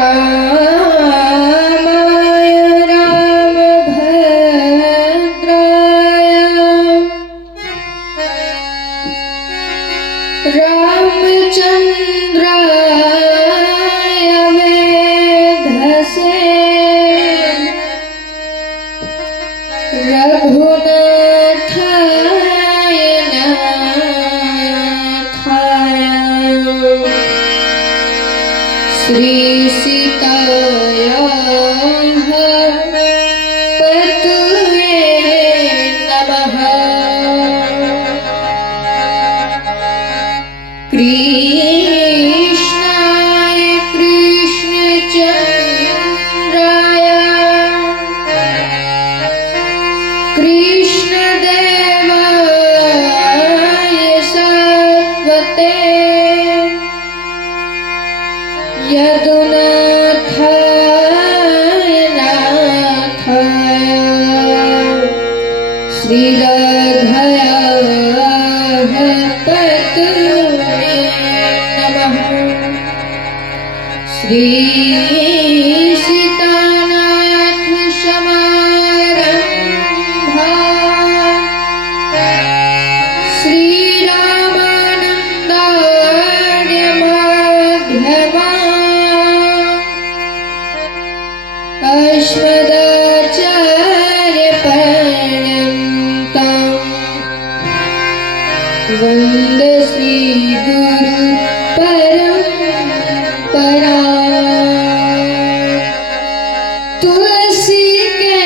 रामाय रामभद्राय रामचंद्राय वेधसे रघुनाथाय नाथाय श्री सीतायाः पतये नमः। कृष्णाय कृष्णचंद्राय कृष्णदेवाय सत्वते यदुनाथाय नाथाय श्रीराधायाः पतये नमः। श्री सीतानाथ समारंभा श्रीरामानंदार्य मध्यमा अस्मदाचार्य पर्यन्तं वन्दे श्री गुरु परंपरा। तुलसी के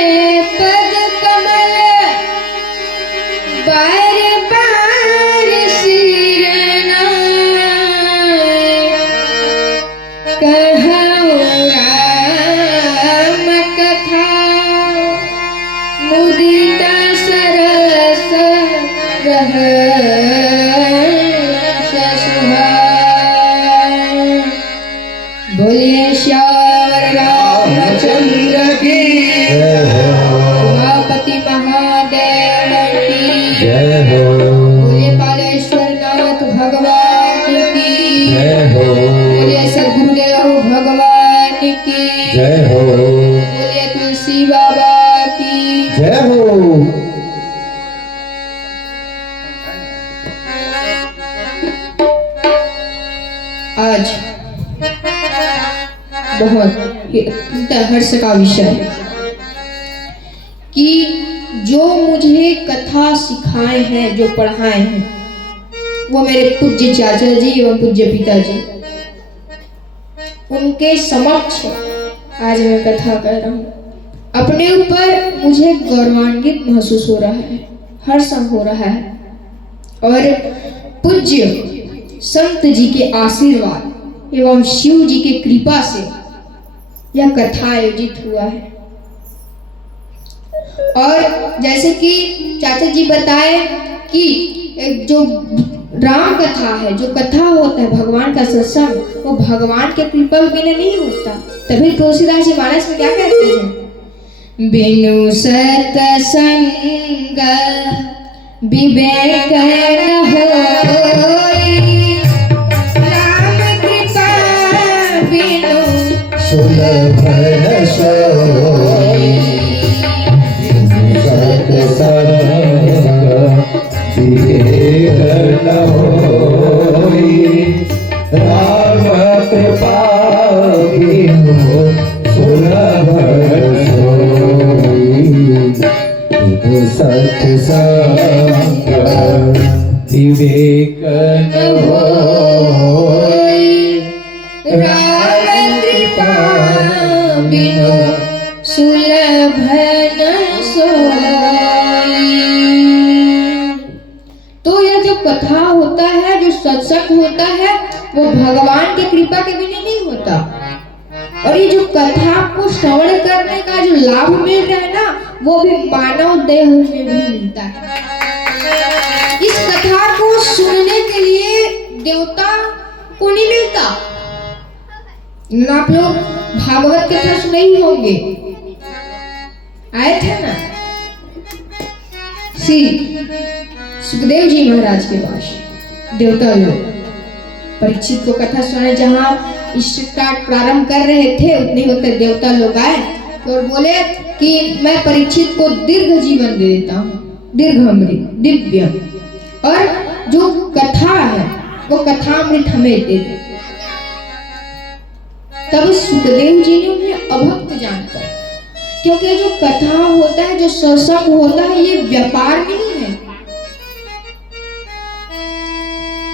पद कमल बार बार सिरनाए कहूँ राम कथा मुदित सरस रहस सुहाए। बोलिए श्याम रामचंद्र की उमापति महादेव की जय हो। बोलिए पालेश्वर नाथ भगवान की जय हो। बोलिए सद्गुरुदेव भगवान की जय हो। बोलिए तुलसी बाबा की जय हो। आज बहुत हर्ष का विषय है कि जो मुझे कथा सिखाए हैं, जो पढ़ाए हैं, वो मेरे पूज्य चाचा जी एवं पूज्य पिताजी, उनके समक्ष आज मैं कथा कर रहा हूँ। अपने ऊपर मुझे गौरवान्वित महसूस हो रहा है, हर्ष हो रहा है और पूज्य संत जी के आशीर्वाद एवं शिव जी के कृपा से यह कथा आयोजित हुआ है। और जैसे कि चाचा जी बताए कि एक जो राम कथा है, जो कथा होता है भगवान का सत्संग, वो भगवान के कृपा बिना नहीं होता। तभी तुलसीदास जी मानस में क्या कहते हैं? बिनु सत्संग विवेक न होई, राम कृपा बिनु सुलभ न सोई। सत्संग विवेक न होई, राम कृपा बिनु सुलभ न सोई। सत्संग विवेक न होई, राम कृपा बिनु सुलभ न सोई। तो यह जो कथा होता है, जो सत्संग होता है, वो भगवान की कृपा के बिना नहीं होता। और ये जो कथा को श्रवण करने का जो लाभ मिल रहा है ना, वो भी मानव देह में भी मिलता है। इस कथा को सुनने के लिए देवता को नहीं मिलता। आप लोग भागवत कथा सुने ही होंगे, आए थे ना श्री सुखदेव जी महाराज के पास देवता लोग परीक्षित को कथा सुनाए, जहाँ स्टार्ट प्रारंभ कर रहे थे उतने होते देवता लोग आए और बोले कि मैं परीक्षित को दीर्घ जीवन दे देता हूँ, दीर्घ अमृत दिव्य, और जो कथा है वो कथा अमृत हमें दे दे। तब सुखदेव जी ने उन्हें अभक्त जानकर, क्योंकि जो कथा होता है, जो सत्संग होता है, ये व्यापार नहीं है,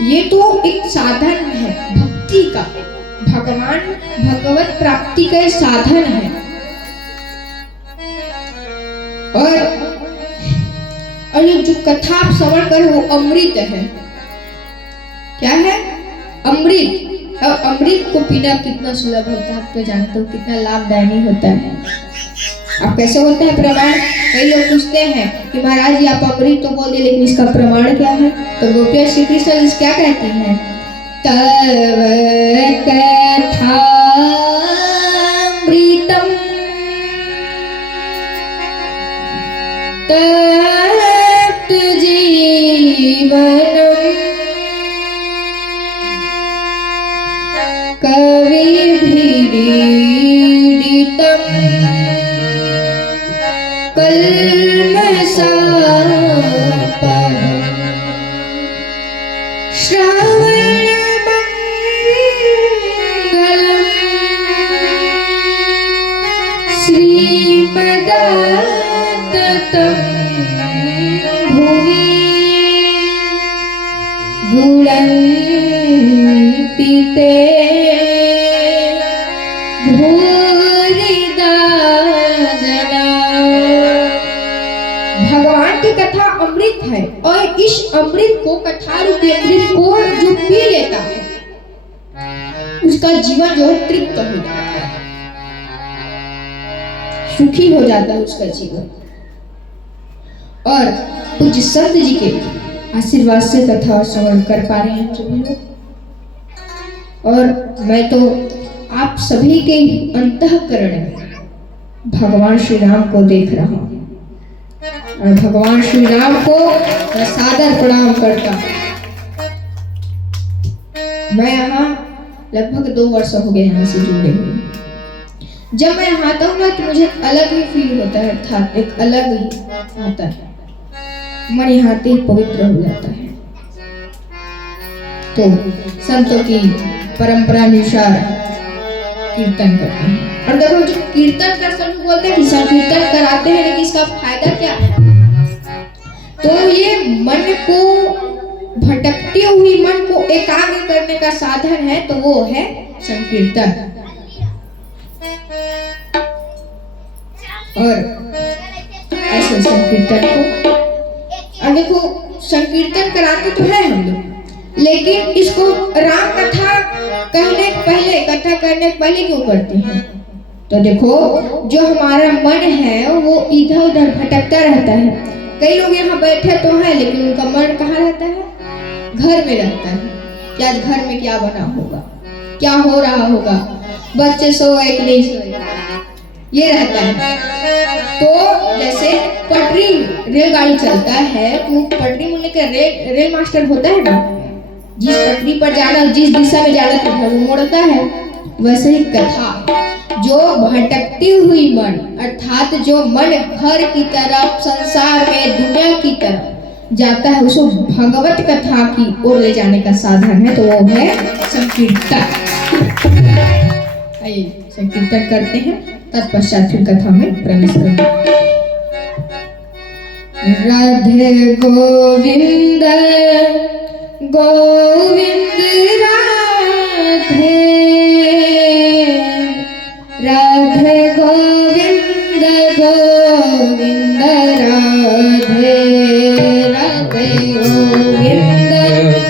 ये तो एक साधन है भक्ति का, भगवान भगवत प्राप्ति का एक साधन है। और ये जो कथा आप श्रवण कर वो अमृत है। क्या है? अमृत। और अमृत को पीना कितना सुलभ होता है, आप तो जानते हो कितना लाभदायी होता है। अब कैसे होता है प्रमाण? कई लोग पूछते हैं कि महाराज जी आप अमृत तो बोल दिए लेकिन इसका प्रमाण क्या है? तो गोपियाँ श्री कृष्ण जी क्या कहती हैं? तव कथामृतम तप्त जीवनम कविभिरीडितम कल्मषापहम् श्रवणमङ्गलम् श्रीमदाततं भुवि गुणन्ति ते भूरिदा जना। भगवान की कथा अमृत है और इस अमृत को, कथा रूपी अमृत को जो पी लेता है उसका जीवन जो तृप्त हो जाता है, सुखी हो जाता है उसका जीवन। और पूज्य संत जी के आशीर्वाद से कथा श्रवण कर पा रहे हैं सभी लोग। और मैं तो आप सभी के अंतःकरण में भगवान श्री राम को देख रहा हूँ और भगवान श्री राम को मैं सादर प्रणाम करता हूँ। मैं यहाँ लगभग 2 वर्ष हो गए यहाँ से जुड़े हुए। जब मैं यहाँ आता हूँ ना तो मुझे अलग ही फील होता है, अर्थात एक अलग ही आता है, मन यहाँ आते ही पवित्र हो जाता है। तो संतों की परंपरा अनुसार कीर्तन करते हैं। और देखो जो कीर्तन कर सब बोलते हैं कि संकीर्तन कराते हैं, लेकिन इसका फायदा क्या है? तो ये मन को, भटकती हुई मन को एकाग्र करने का साधन है, तो वो है संकीर्तन। और ऐसे संकीर्तन को, और देखो संकीर्तन कराते तो है हम लोग, लेकिन इसको राम कथा कहने पहले, कथा करने पहले क्यों करते हैं? तो देखो जो हमारा मन है वो इधर उधर भटकता रहता है। कई लोग यहाँ बैठे तो हैं लेकिन उनका मन कहाँ रहता है? घर में रहता है कि आज घर में क्या बना होगा, क्या हो रहा होगा, बच्चे सोए कि नहीं सोए, ये रहता है। तो जैसे पटरी रेलगाड़ी चलता है तो पटरी मुड़ने का रेल मास्टर होता है ना, जिस पटरी पर जाना, जिस दिशा में जाना तो वो मोड़ता है। वैसे ही कथा, जो भटकती हुई मन, अर्थात जो मन घर की तरफ, संसार में, दुनिया की तरफ जाता है, उसको भगवत कथा की ओर ले जाने का साधन है, तो वो है संकीर्तन। आइए संकीर्तन करते हैं, तत्पश्चात फिर कथा में प्रवेश करेंगे। राधे गोविंद गोविंद राधे, राधे गोविंद गोविंद राधे, राधे गोविंद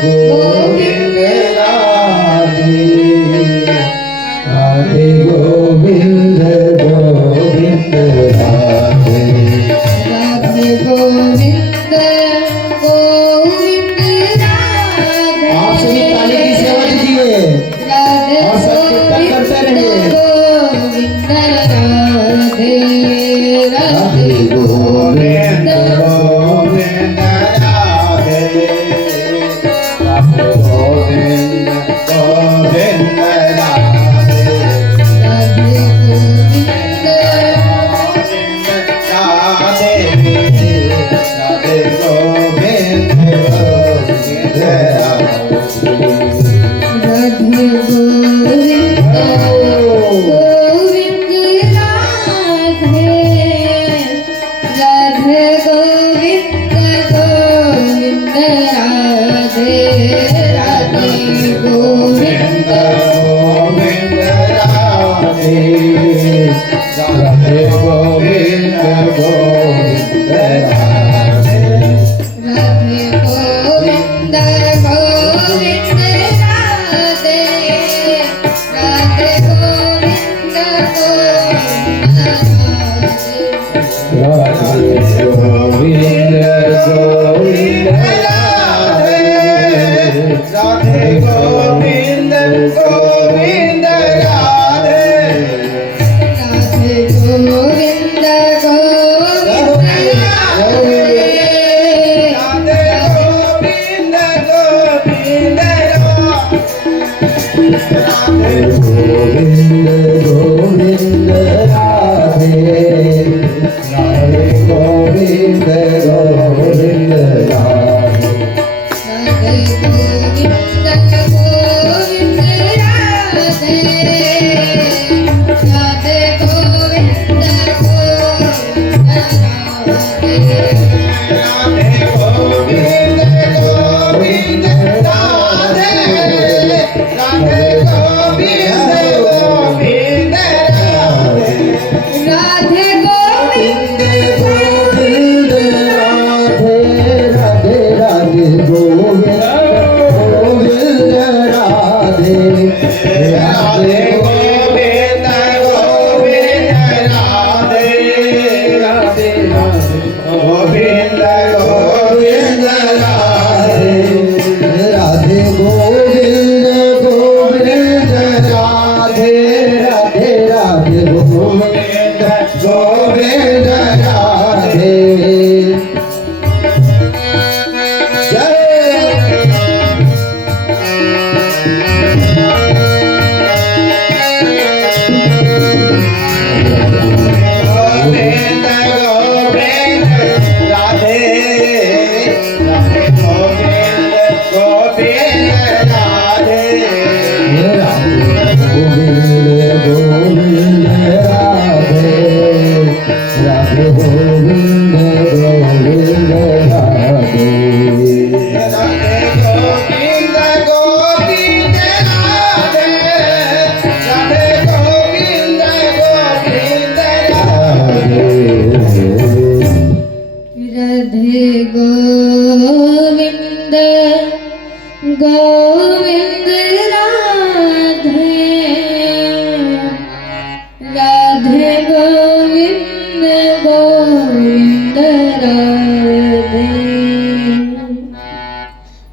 गोविंद राधे, राधे गोविंद गोविंद राधे, राधे गोविंद गोविंद राधे। आप सभी ताली की सेवा कीजिए राधे और संकीर्तन करते रहिए। गोविंद राधे, राधे गोविंद गोविंद राधे, राधे गोविंद गोविंद राधे। गोविंद गोविंद राधे राधे गोविंद गोविंद राधे राधे गोविंद गोविंद राधे राधे गोविंद गोविंद राधे राधे गोविंद गोविंद राधे राधे गोविंद गोविंद राधे राधे गोविंद गोविंद राधे राधे गोविंद गोविंद राधे राधे गोविंद गोविंद राधे राधे राधे गोविंद गोविंद राधे जय गोविंद गोविंद राधे राधे गोविंद गोविंद राधे राधे गोविंद गोविंद राधे राधे गोविंद गोविंद राधे राधे गोविंद गोविंद राधे राधे गोविंद गोविंद राधे राधे गोविंद गोविंद राधे राधे गोविंद गोविंद राधे।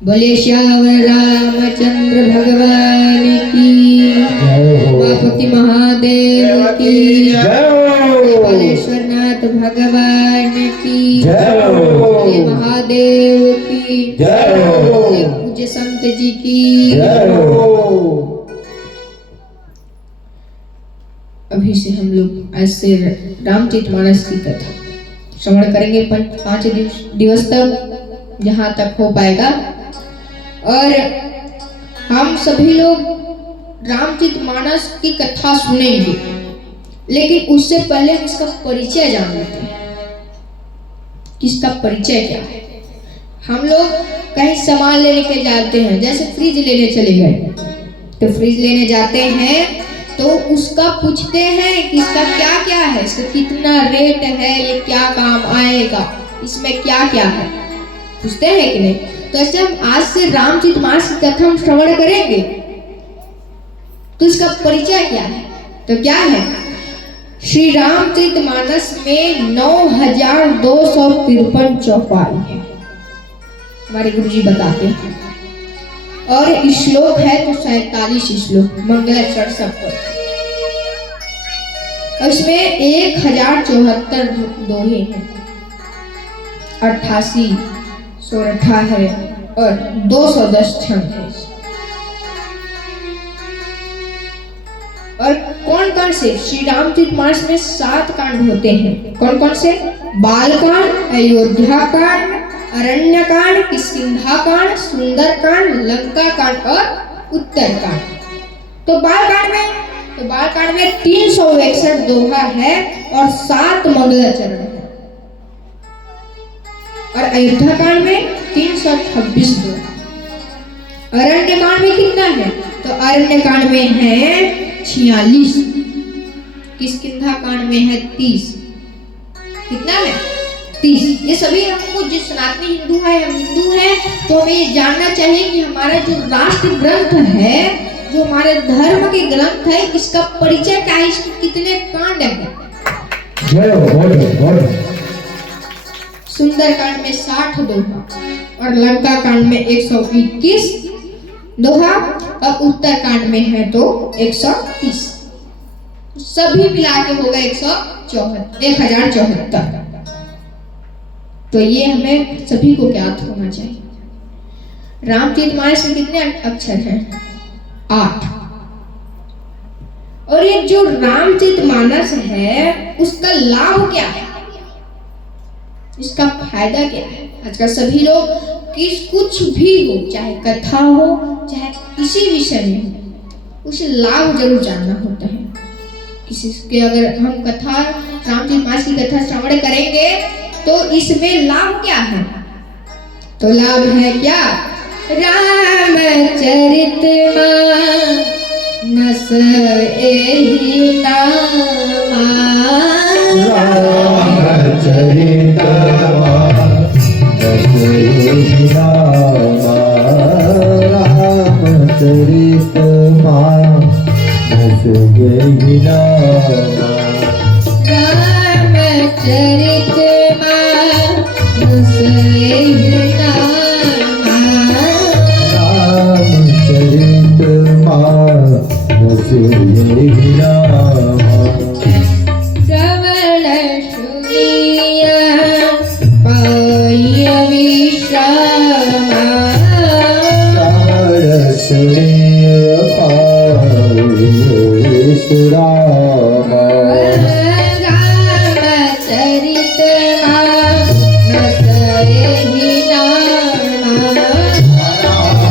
बोले श्यावर रामचंद्र भगवान की, उमापति महादेव की, बालेश्वरनाथ भगवान की, बोले महादेव की, बोले पूज्य संत जी की। अभी से हम लोग आज से रामचरितमानस की कथा श्रवण करेंगे 5 दिवस तक, जहाँ तक हो पाएगा। और हम सभी लोग रामचरितमानस की कथा सुनेंगे, लेकिन उससे पहले हम इसका परिचय जान लेते हैं। किसका परिचय क्या है? हम लोग कहीं सामान लेने के जाते हैं, जैसे फ्रिज लेने चले गए, तो फ्रिज लेने जाते हैं तो उसका पूछते हैं कि इसका क्या क्या है, इसका कितना रेट है, ये क्या काम आएगा, इसमें क्या क्या है, पूछते हैं कि नहीं? तो ऐसे हम आज से रामचरितमानस की कथा हम श्रवण करेंगे, तो इसका परिचय क्या है? तो क्या है? श्री रामचरितमानस में 9253 चौपाई है, हमारे गुरुजी बताते हैं। और श्लोक है तो 47 श्लोक, मंगलाचरण सब पर। इसमें 1074 दोहे हैं, 88 सोरठा है और 210 छंद है। और कौन कौन से? श्री रामचरितमानस में 7 कांड होते हैं। कौन कौन से? बालकांड, अयोध्या कांड, अरण्य कांड, किष्किंधा कांड, सुंदर कांड, लंका कांड और उत्तर कांड। तो बालकांड में 361 दोहा है और 7 मंगलाचरण है। और अयोध्या कांड में 326 दोहा। अरण्य कांड में कितना है? तो अरण्य कांड में है 46, किष्किंधा कांड में है 30। कितना है? 30। ये सभी हमको, जो सनातनी हिंदू है, हम हिंदू हैं, तो हमें ये जानना चाहिए कि हमारा जो राष्ट्र ग्रंथ है, जो हमारे धर्म के ग्रंथ है, इसका परिचय क्या है, इसके कितने कांड हैं? सुंदर कांड में 60 दोहा और लंका कांड में 121 दोहा और उत्तर कांड में है तो 130। सभी मिला के होगा 1074। तो ये हमें सभी को ज्ञात होना चाहिए। रामचरितमानस में कितने अक्षर हैं? 8। और ये जो रामचरितमानस है उसका लाभ क्या है, इसका फायदा क्या है? आजकल सभी लोग कुछ भी हो, चाहे कथा हो चाहे किसी विषय में हो, उसे लाभ जरूर जानना होता है। किसी के अगर हम कथा रामचरितमानस की कथा श्रवण करेंगे तो इसमें लाभ क्या है? तो लाभ है क्या? रामचरितमानस एहि नामा, रामचरितमानस एहि नामा, रामचरितमानस एहि नामा, रामचरितमानस एहि नामा, रामचरितमानस एहि नामा, श्रवण सुनिय पाय विश्रामा,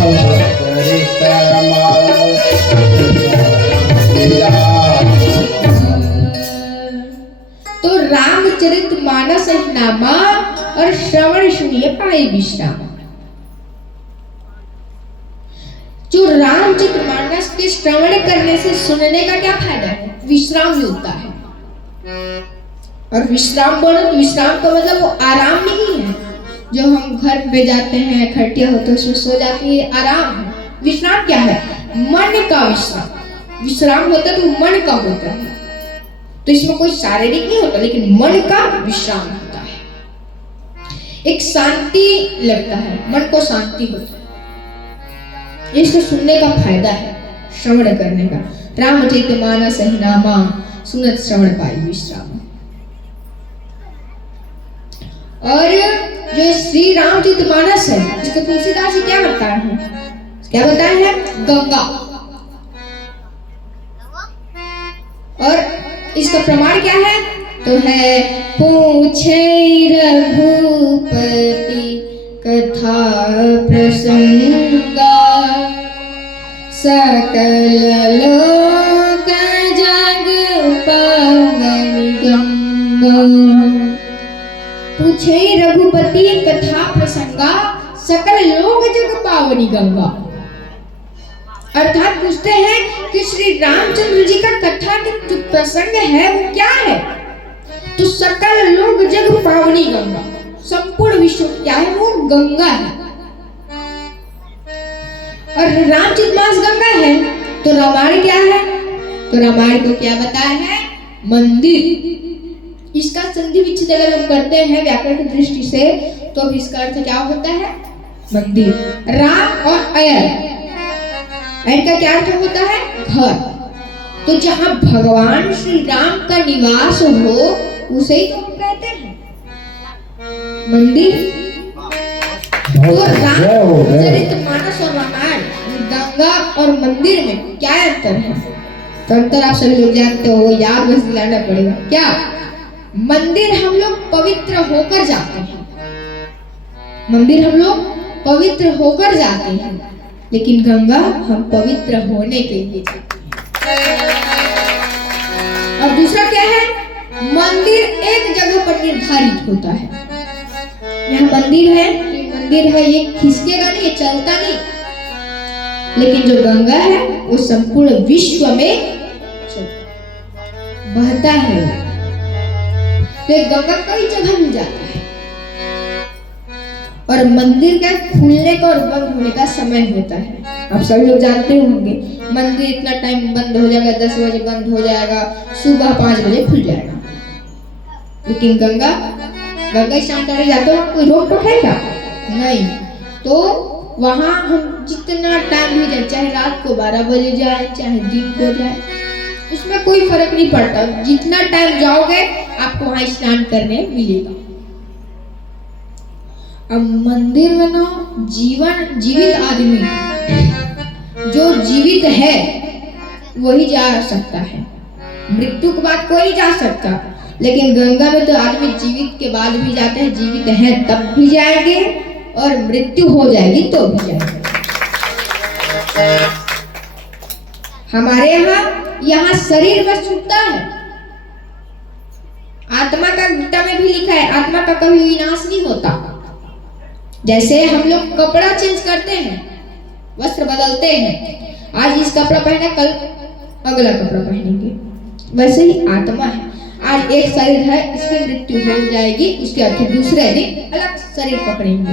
श्रवण सुनिय पाय विश्रामा, तो रामचरितमानस नामा और श्रवण सुनिए पाए विश्राम। जो रामचरितमानस के श्रवण करने से सुनने का क्या फायदा है? विश्राम मिलता है। और विश्राम बोलो तो विश्राम का मतलब वो आराम नहीं है जो हम घर पे जाते हैं खटिया होते हैं उसमें सो जाते हैं, आराम है। विश्राम क्या है? मन का विश्राम। विश्राम होता है तो मन का होता है, तो इसमें कोई शारीरिक नहीं होता लेकिन मन का विश्राम होता है। एक शांति लगता है, मन को शांति होता है। इसको सुनने का फायदा है श्रवण करने का। रामचरितमानस एहि नामा, सुनत श्रवण पाई विश्राम। और जो श्री रामचरितमानस है इसको तुलसीदास जी क्या बताए हैं? क्या बताए हैं? गंगा। और इसका प्रमाण क्या है? तो है पूछे रघुपति कथा प्रसंगा, सकल लोक जग पावनी गंगा। पूछे रघुपति कथा प्रसंगा, सकल लोक जग पावनी गंगा। अर्थात पूछते हैं कि श्री रामचंद्र जी का कथा के जो प्रसंग है वो क्या है? तो सकल लोक जग पावनी गंगा, संपूर्ण विश्व क्या है? वो गंगा है। और रामचरितमानस गंगा है तो रामायण क्या है? तो रामायण को क्या बताया है? मंदिर। इसका संधि विच्छेद अगर हम करते हैं व्याकरण की दृष्टि से तो इसका अर्थ क्या होता है? मंदिर। राम और अयर, अयर का क्या अर्थ होता है? घर। तो जहां भगवान श्री राम का निवास हो उसे ही तो हम कहते हैं मंदिर। तो रामचरितमानस और रामायण, गंगा और मंदिर में क्या अंतर है? तो अंतर आप सभी लोग जानते हो, याद बस दिलाना पड़ेगा। क्या? मंदिर हम लोग पवित्र होकर जाते हैं, मंदिर हम लोग पवित्र होकर जाते हैं, लेकिन गंगा हम पवित्र होने के लिए जाते हैं। और दूसरा क्या है? मंदिर एक जगह पर निर्धारित होता है। यहाँ मंदिर है, ये मंदिर है, ये खिसकेगा नहीं, ये चलता नहीं। लेकिन जो गंगा है वो संपूर्ण विश्व में बहता है। तो गंगा कई जगह मिल जाता है। और मंदिर का खुलने का और बंद होने का समय होता है। आप सभी लोग जानते होंगे मंदिर इतना टाइम बंद हो जाएगा, 10 बजे बंद हो जाएगा, सुबह 5 बजे खुल जाएगा। लेकिन गंगा स्नान करने जाते हो कोई रोक टोक है क्या? नहीं। तो वहां हम जितना टाइम भी जाए, चाहे रात को 12 बजे जाए चाहे दिन को जाए, उसमें कोई फर्क नहीं पड़ता। जितना टाइम जाओगे आपको वहां स्नान करने मिलेगा। अब मंदिर में ना जीवित आदमी जो जीवित है वही जा सकता है, मृत्यु के बाद कोई नहीं जा सकता। लेकिन गंगा में तो आदमी जीवित के बाद भी जाते हैं, जीवित हैं तब भी जाएंगे और मृत्यु हो जाएगी तो भी जाएंगे। हमारे यहाँ शरीर बस छूटता है, आत्मा का गीता में भी लिखा है आत्मा का कभी विनाश नहीं होता। जैसे हम लोग कपड़ा चेंज करते हैं, वस्त्र बदलते हैं, आज इस कपड़ा पहना कल अगला कपड़ा पहनेंगे, वैसे ही आत्मा है। आज एक शरीर है, इसकी मृत्यु हो जाएगी, उसके बाद फिर दूसरे दिन अलग शरीर पकड़ेंगे।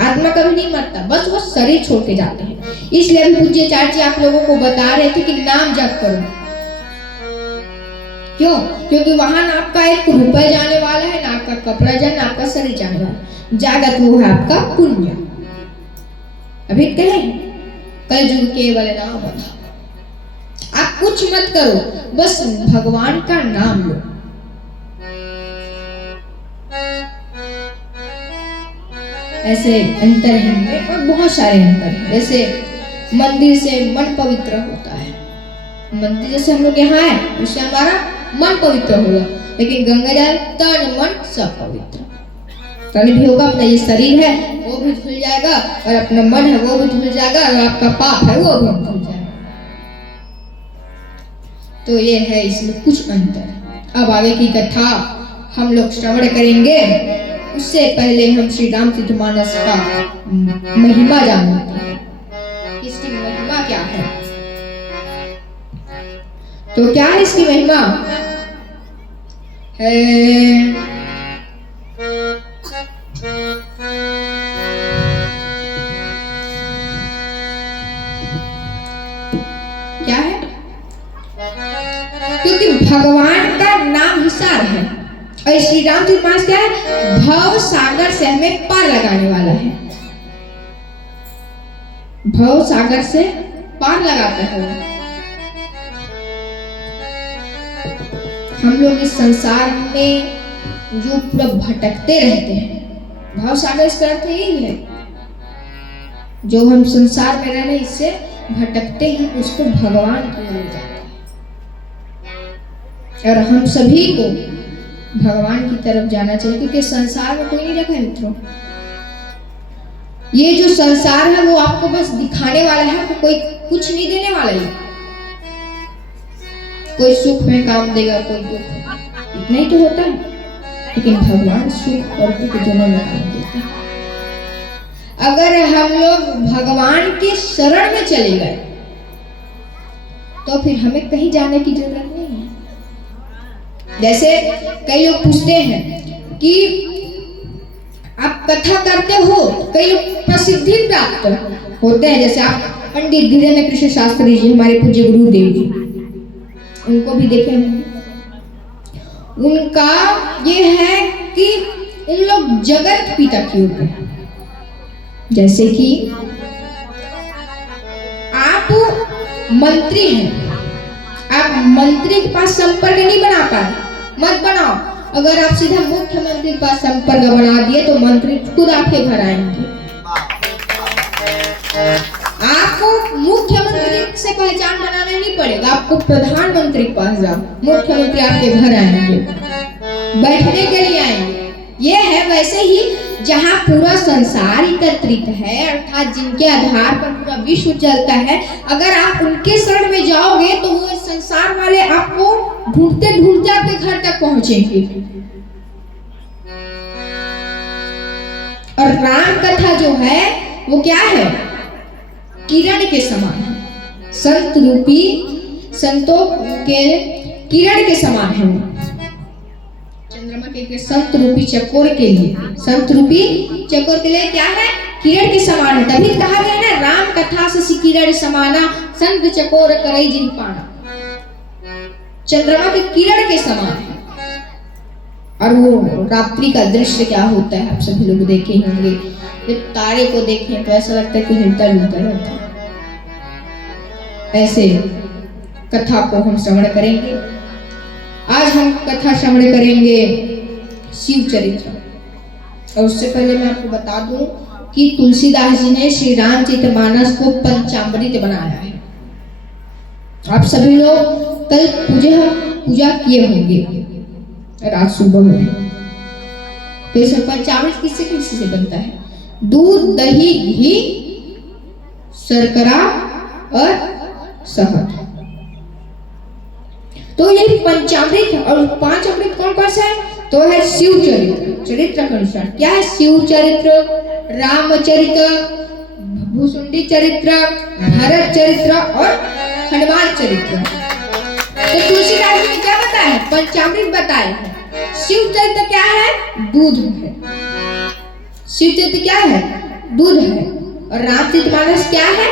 आत्मा कभी नहीं मरता, बस वो शरीर छोड़ के जाते हैं। इसलिए अभी पूज्य चाची आप लोगों को बता रहे थे कि नाम जप करो। क्यों? क्योंकि वहां ना आपका एक रुपए जाने वाला है, ना आपका कपड़ा जाने, ना आपका शरीर जाने वाला है। जागत वो है आपका पुण्य। अभी कहे कलयुग केवल नाम, आप कुछ मत करो, बस भगवान का नाम लो। ऐसे अंतर हैं और बहुत सारे अंतर हैं। जैसे मंदिर से मन पवित्र होता है, मंदिर जैसे हम लोग यहाँ है उससे हमारा मन पवित्र होगा, लेकिन गंगा जल तन मन सब पवित्र तन भी होगा। अपना ये शरीर है वो भी धुल जाएगा और अपना मन है वो भी धुल जाएगा और आपका पाप है वो भी धुल जाएगा। तो ये है इसमें कुछ अंतर। अब आगे की कथा हम लोग श्रवण करेंगे, उससे पहले हम श्री रामचरितमानस का महिमा जानते हैं, इसकी महिमा क्या है। तो क्या है इसकी महिमा है? क्या है? क्योंकि भगवान का नाम हिसार है और श्री रामचरितमानस क्या है? भव सागर से हमें पार लगाने वाला है। भव सागर से पार लगाता है। हम लोग इस संसार में जो पूरा भटकते रहते हैं, भव सागर इसका अर्थ यही है, जो हम संसार में रहने इससे भटकते हैं उसको भगवान की ओर ले जाता है। और हम सभी को भगवान की तरफ जाना चाहिए, क्योंकि संसार में कोई नहीं रखा है मित्रों। ये जो संसार है वो आपको बस दिखाने वाला है, आपको कोई कुछ नहीं देने वाला है। कोई सुख में काम देगा, कोई दुख, इतना ही तो होता है। लेकिन भगवान सुख और दुख दोनों में काम देते हैं। अगर हम लोग भगवान के शरण में चले गए तो फिर हमें कहीं जाने की जरूरत नहीं है। जैसे कई लोग पूछते हैं कि आप कथा करते हो, कई लोग प्रसिद्धि प्राप्त होते हैं। जैसे आप पंडित धीरेन्द्र कृष्ण शास्त्री जी, हमारे पूज्य गुरुदेव जी, उनको भी देखे होंगे। उनका ये है कि उन लोग जगत पिता की ओर है। जैसे कि आप मंत्री हैं, आप मंत्री के पास संपर्क नहीं बना पाए, मत बनाओ। अगर आप सीधा मुख्यमंत्री के पास संपर्क बना दिए तो मंत्री खुद आपके घर आएंगे। आपको मुख्यमंत्री से पहचान बनाना नहीं पड़ेगा, आपको प्रधानमंत्री के पास जाओ, मुख्यमंत्री आपके घर आएंगे, बैठने के लिए आएंगे। ये है वैसे ही जहाँ पूरा संसार एकत्रित है, अर्थात जिनके आधार पर पूरा विश्व चलता है, अगर आप उनके शरण में जाओगे तो वो संसार वाले आपको ढूंढते ढूंढते आपके घर तक पहुंचेंगे। और राम कथा जो है वो क्या है? किरण के समान है, संत रूपी संतों के किरण के समान है। चंद्रमा के संत रूपी चकोर के लिए, संत रूपी चकोर के लिए क्या है? किरण के समान है। तभी कहा गया ना, राम कथा से किरण समाना, संत चकोर करई जिन पाना। चंद्रमा के किरण के समान है। और वो रात्रि का दृश्य क्या होता है आप सभी लोग देखे होंगे। जब तारे को देखें तो ऐसा लगता है कि हिलता डुलता रहता है। ऐसे कथा को हम श्रवण करेंगे। आज हम कथा श्रवण करेंगे शिव चरित्र। और उससे पहले मैं आपको बता दूं कि तुलसीदास जी ने श्री रामचरितमानस को पंचामृत बनाया है। आप सभी लोग कल पूजा किए होंगे रात सुबह में। तो इस पंचामृत किससे किससे से बनता है? दूध, दही, घी, शर्करा और शहद। तो ये पंचामृत है। और 5 अमृत कौन कौन सा है? तो है शिव चरित्र। चरित्र के अनुसार क्या है? शिव चरित्र, रामचरित्र, भूसुंडी चरित्र, भरत चरित्र और हनुमान चरित्र। तो तुलसीदास जी ने क्या बताया है? पंचामृत बताया है। शिव चरित्र क्या है? दूध है। शिव चरित्र क्या है? दूध है। और रामचरितमानस क्या है?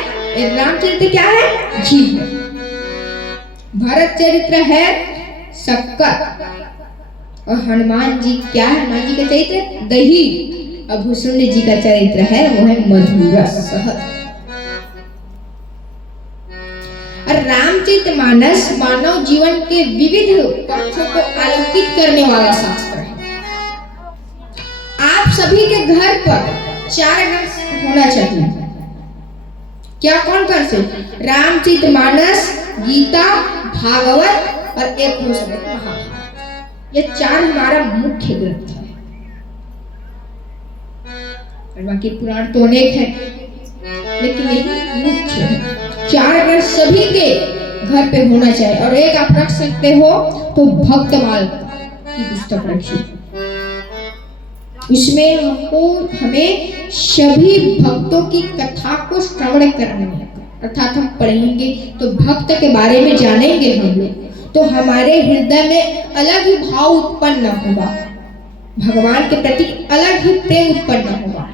रामचरित्र क्या है? घी है। भरत चरित्र है शक्कर। और हनुमान जी क्या है? हनुमान जी का चरित्र दही। और भूसुंडी जी का चरित्र है वो है मधुर शहद। और रामचरितमानस मानव जीवन के विविध पक्षों को आलोकित करने वाला शास्त्र है। आप सभी के घर पर 4 ग्रंथ होना चाहिए। क्या कौन कौन से? रामचरितमानस, गीता, भागवत और एक हो सकता महाभारत। ये 4 हमारा मुख्य ग्रंथ है। और बाकी पुराण तो अनेक है, लेकिन यही मुख्य है। 4 ग्रंथ सभी के घर पे होना चाहिए। और एक आप रख सकते हो तो भक्तमाल की पुस्तक रखिए। इसमें हमें सभी भक्तों की कथा को श्रवण करना है। अर्थात हम पढ़ेंगे तो भक्त के बारे में जानेंगे हम लोग, तो हमारे हृदय में अलग ही भाव उत्पन्न होगा, भगवान के प्रति अलग ही प्रेम उत्पन्न होगा।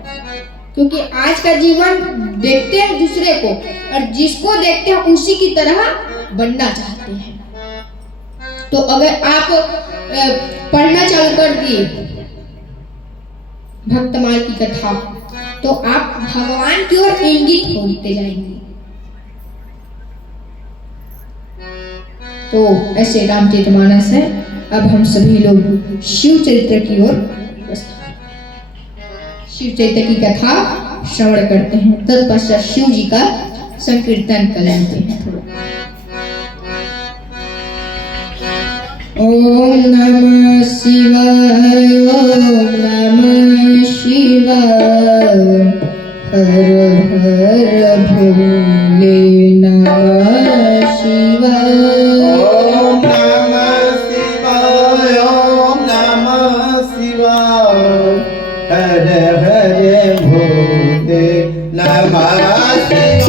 क्योंकि आज का जीवन देखते हैं दूसरे को, और जिसको देखते हैं उसी की तरह बनना चाहते हैं। तो अगर आप पढ़ना चालू कर दिए भक्तमाल की कथा, तो आप भगवान की ओर इंगित होते जाएंगे। तो ऐसे रामचरितमानस है। अब हम सभी लोग शिव चरित्र की ओर, शिव चरित्र की कथा श्रवण करते हैं। तत्पश्चात शिव जी का संकीर्तन करते हैं। ओम नमः शिवाय, ओम नमः शिवाय, हर हर भोले नमः शिवाय। ओम नमः शिवाय, ओम नमः शिवाय, हर हर भोले नमः शिवाय।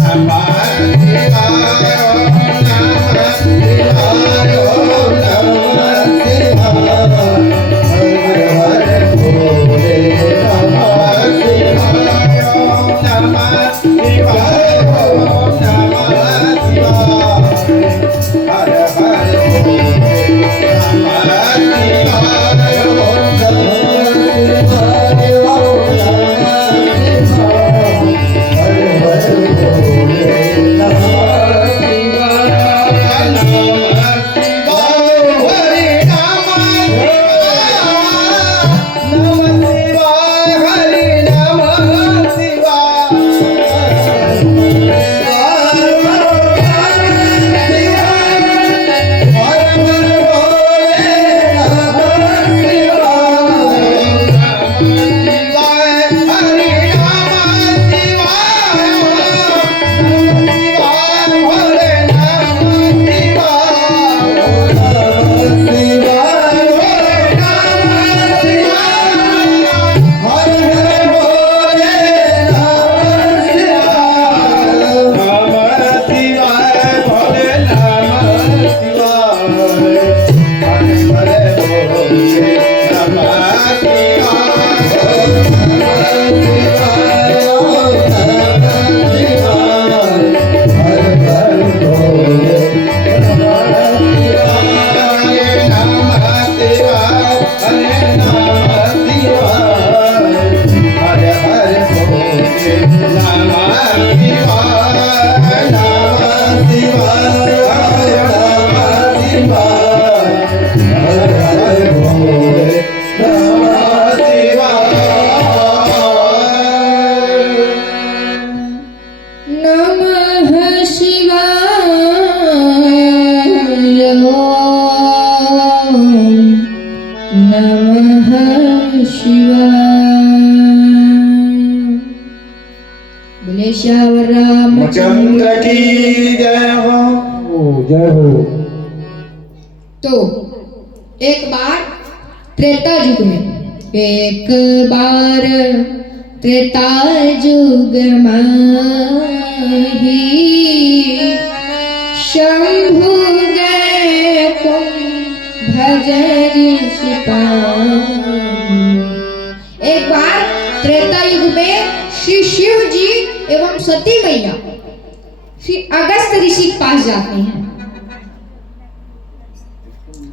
हमारे नमः शिवाय नमः शिवाय। बोले श्यावर रामचंद्र की जय हो। जय हो। तो एक बार त्रेता युग में, एक बार त्रेता युग माही शंभु गए भजरी सिपाही। एक बार त्रेता युग में श्री शिव जी एवं सती मैया श्री अगस्त ऋषि के पास जाते हैं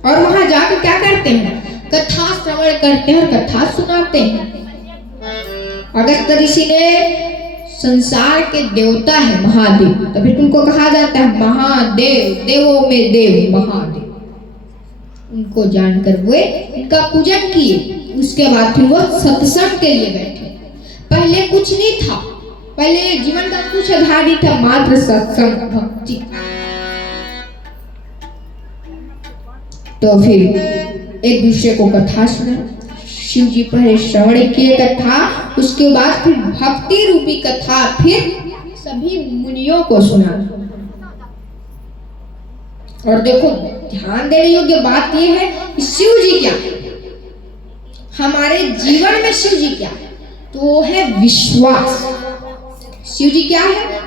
और वहां जाकर क्या करते हैं? कथा श्रवण करते हैं और कथा सुनाते हैं। अगस्त ऋषि ने संसार के देवता है महादेव, तो फिर उनको कहा जाता है महादेव, देवों में देव महादेव। उनको जानकर वे इनका पूजन किए। उसके बाद फिर वो सत्संग के लिए बैठे। पहले कुछ नहीं था, पहले जीवन का कुछ आधार नहीं था, मात्र सत्संग भक्ति। तो फिर एक दूसरे को कथा सुना। शिव जी पहले श्रवण किए कथा, उसके बाद फिर भक्ति रूपी कथा फिर सभी मुनियों को सुना। और देखो, ध्यान देने योग्य बात यह है कि शिव जी क्या है हमारे जीवन में। शिव जी क्या है? तो वो है विश्वास। शिव जी क्या है?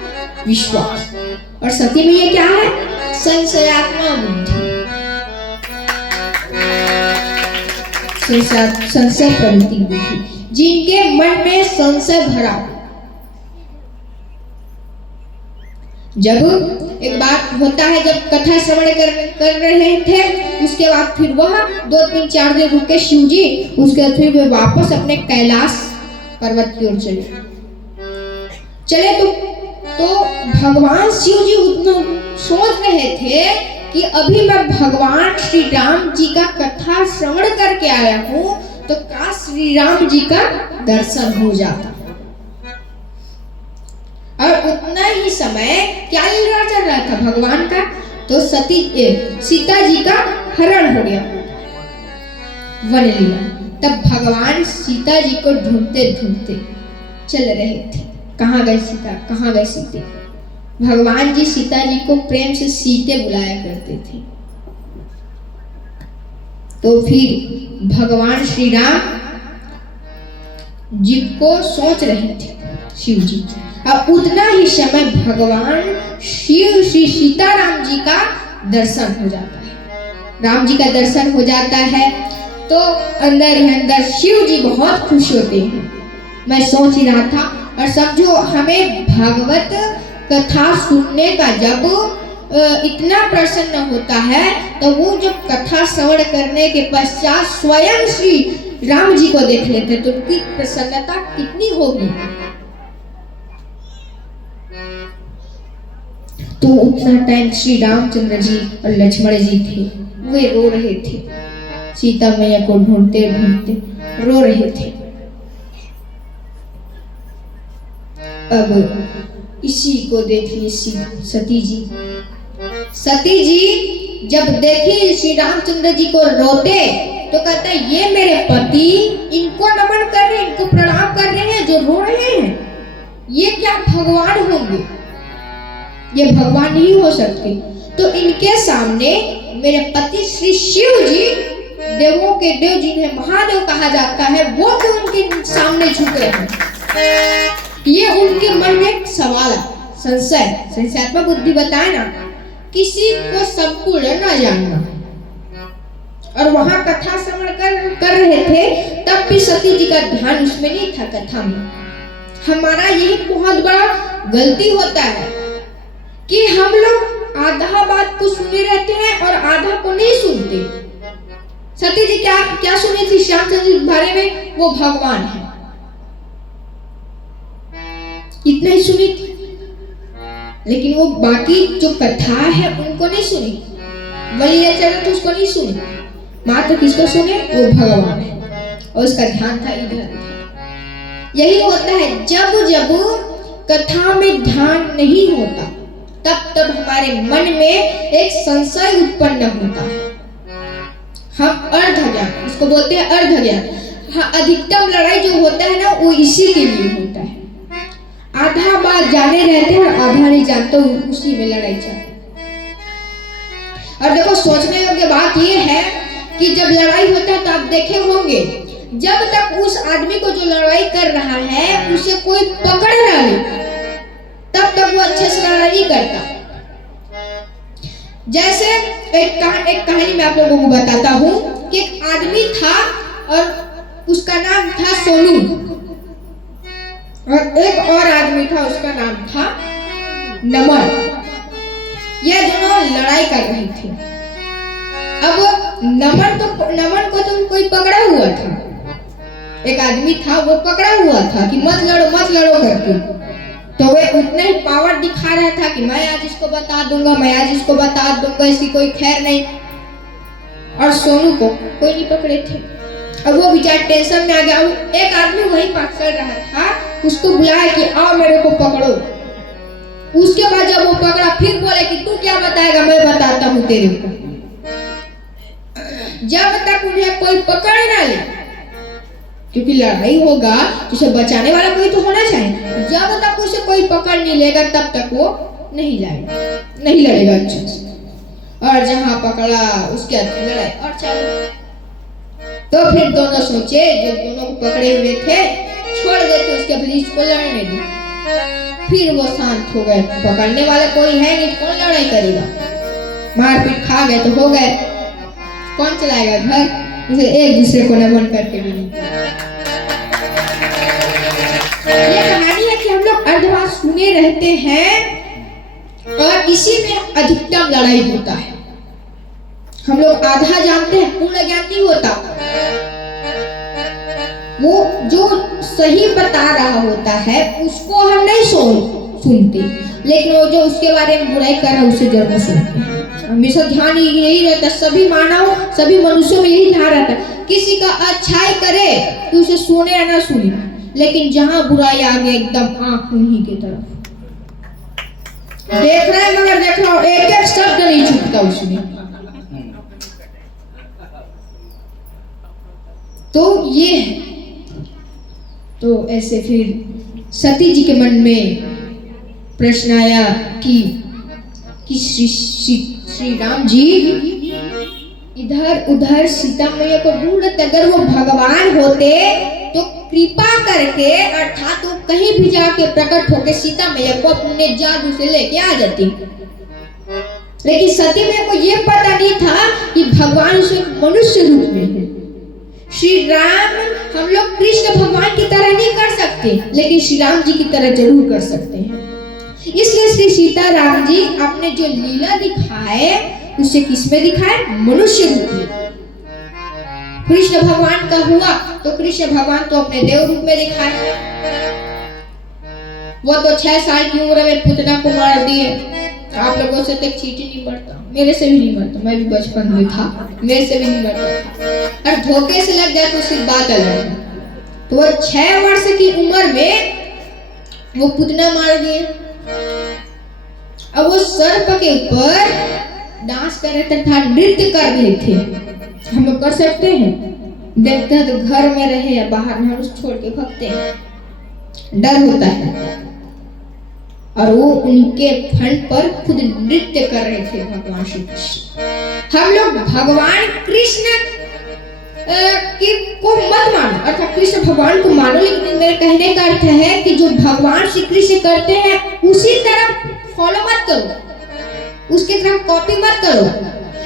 विश्वास। और सती मैया क्या है? संशयात्मा बुद्धि, संशय प्रवृत्ति बुद्धि, जिनके मन में संशय भरा। जब एक बात होता है, जब कथा श्रवण कर रहे थे, उसके बाद फिर वह 2-3-4 दिन रुके शिव जी। उसके बाद फिर वे वापस अपने कैलाश पर्वत की ओर चले। तो भगवान शिव जी उतना सोच रहे थे कि अभी मैं भगवान श्री राम जी का कथा श्रवण करके आया हूँ, तो काश श्री राम जी का दर्शन हो जाता। और उतना ही समय क्या लीला चल रहा था भगवान का? तो सीता जी का हरण हो गया, वन लीला। तब भगवान सीता जी को ढूंढते ढूंढते चल रहे थे। कहाँ गए सीता, कहाँ गए सीते? भगवान जी सीता जी को प्रेम से सीते बुलाया करते थे। तो फिर भगवान श्री राम जी को सोच रहे थे शिव जी। अब उतना ही समय भगवान शिव श्री सीताराम जी का दर्शन हो जाता है। राम जी का दर्शन हो जाता है तो अंदर ही अंदर शिव जी बहुत खुश होते हैं। मैं सोच ही रहा था, और समझो हमें भागवत कथा सुनने का जब इतना प्रसन्न होता है, तो वो जब कथा श्रवण करने के पश्चात स्वयं श्री राम जी को देख लेते तो उनकी प्रसन्नता कितनी होगी। तो उतना टाइम श्री रामचंद्र जी और लक्ष्मण जी थे, वे रो रहे थे, सीता मैया को ढूंढते ढूंढते रो रहे थे। अब इसी को देखिए सती जी। सती जी जब देखी श्री रामचंद्र जी को रोते, तो कहते हैं ये मेरे पति, इनको नमन कर रहे हैं, इनको प्रणाम कर रहे हैं जो रो रहे हैं, ये क्या भगवान होंगे? ये भगवान नहीं हो सकते। तो इनके सामने मेरे पति श्री शिव जी, देवों के देव जिन्हें महादेव कहा जाता है, वो तो उनके सामने झुके हैं। ये उनके मन में एक सवाल है, संशयात्मक बुद्धि बताए ना, किसी को संपूर्ण न जानना। और वहां कथा श्रवण कर रहे थे, तब भी सती जी का ध्यान उसमें नहीं था, कथा में। हमारा यही बहुत बड़ा गलती होता है कि हम लोग आधा बात को सुने रहते हैं और आधा को नहीं सुनते। सती जी क्या सुनी थी श्यामचंद्र जी के बारे में? वो भगवान है, इतना ही सुनी थी। लेकिन वो बाकी जो कथा है उनको नहीं सुनी, बलि चढ़ा तो उसको नहीं सुनी, मात्र किसको सुने? वो भगवान है, और उसका ध्यान था इधर। यही होता है, जब जब कथा में ध्यान नहीं होता तब तब हमारे मन में एक संशय उत्पन्न होता है। हम अर्ध ज्ञान, इसको बोलते हैं अर्ध ज्ञान। हाँ, अधिकतम लड़ाई जो होता है ना वो इसी के लिए होता है। आधा बात जाने रहते हैं और आधा नहीं जानते, उसी में लड़ाई चलती। और देखो, सोचने योग्य बात ये है कि जब लड़ाई होता है तो आप देखे होंगे, जब तक उस आदमी को जो लड़ाई कर रहा है उसे कोई पकड़ ना ले तब तक वो अच्छे से लड़ाई नहीं करता। जैसे एक कहानी मैं आप लोगों को बताता हूँ कि एक आदमी था और उसका नाम था सोनू, और एक और आदमी था उसका नाम था नमन। ये दोनों लड़ाई कर रही थी। अब नमन को तो कोई पकड़ा हुआ था, एक आदमी था वो पकड़ा हुआ था कि मत लड़ो करके। तो वे उतना ही पावर दिखा रहा था कि मैं आज इसको बता दूंगा, मैं आज इसको बता दूंगा, इसकी कोई खैर नहीं। और सोनू को कोई नहीं पकड़े थे। अब वो बेचारा टेंशन में आ गया। एक आदमी वहीं पास कर रहा था, उसको बुलाया कि आओ मेरे को पकड़ो। उसके बाद जब वो पकड़ा फिर बोले कि तू क्या बताएगा, मैं बताता हूँ तेरे को। जब तक उन्हें कोई पकड़ ना ले, क्योंकि लड़ाई होगा तो उसे बचाने वाला कोई तो होना चाहिए, जब तक उसे कोई पकड़ नहीं लेगा तब तक वो नहीं लड़ेगा अच्छे से। और जहां पकड़ा उसके बाद लड़ाई और चालू। तो फिर दोनों सोचे, जब दोनों को पकड़े हुए थे छोड़ देते उसके बाद इसको लड़ने दो। फिर वो शांत हो गए, पकड़ने वाला कोई है नहीं, कौन लड़ाई करेगा। मारपीट खा गए तो हो गए, कौन चलाएगा घर, इसे एक दूसरे को नमन करके भी नहीं। ये कहानी है कि हम लोग अर्धवास सुने रहते हैं और इसी में अधिकतम लड़ाई होता है। हम लोग आधा जानते हैं, पूर्ण ज्ञान नहीं होता। वो जो सही बता रहा होता है उसको हम नहीं सुनते, लेकिन वो जो उसके बारे में बुराई कर रहा है उसे जरूर सुनते हैं। हमेशा ध्यान यही रहता है, सभी मानव सभी मनुष्यों में यही ध्यान रहता है, किसी का अच्छाई करे तो उसे सुने या ना सुने, लेकिन जहां बुराई आ गई एकदम आंख उन्हीं की तरफ देख रहा है, मगर देख रहा एक एक शब्द नहीं छूटता उसमें। तो ये है। तो ऐसे फिर सती जी के मन में प्रश्न आया कि श्री राम जी इधर उधर सीता मैया को ढूंढते, अगर वो भगवान होते तो कृपा करके अर्थात वो कहीं भी जाके प्रकट होके सीता मैया को अपने जादू से लेके आ जाती। लेकिन सती मैया को ये पता नहीं था कि भगवान उसे मनुष्य रूप में है। श्री राम हम लोग कृष्ण भगवान की तरह नहीं कर सकते, लेकिन श्री राम जी की तरह जरूर कर सकते हैं। इसलिए श्री सीता राम जी आपने जो लीला दिखाए उसे किसमें दिखाए? मनुष्य रूप में। कृष्ण भगवान का हुआ तो कृष्ण भगवान तो अपने देव रूप में दिखाए। वो तो 6 साल की उम्र में पुतना को मार दिए। आप लोगों से तक चीटी नहीं पड़ता, मेरे से भी नहीं मरता, मैं भी बचपन में था, मेरे से भी नहीं मरता। और धोखे से लग जाए तो सिर्फ बात अलग है। तो वो 6 वर्ष की उम्र में वो पुतना मार दिए। अब वो सर्प के ऊपर डांस कर रहे थे तथा नृत्य कर रहे थे। हम लोग कर सकते हैं, देखते हैं तो घर में रहे या बाहर में हम छोड़ के भागते हैं, डर होता है। और वो उनके फंड पर खुद नृत्य कर रहे थे भगवान श्री कृष्ण। हम लोग भगवान कृष्ण को मत मानो, अर्थात कृष्ण भगवान को मानो, लेकिन मेरे कहने का अर्थ है कि जो भगवान श्री कृष्ण करते हैं उसी तरह फॉलो मत करो, उसके तरफ कॉपी मत करो,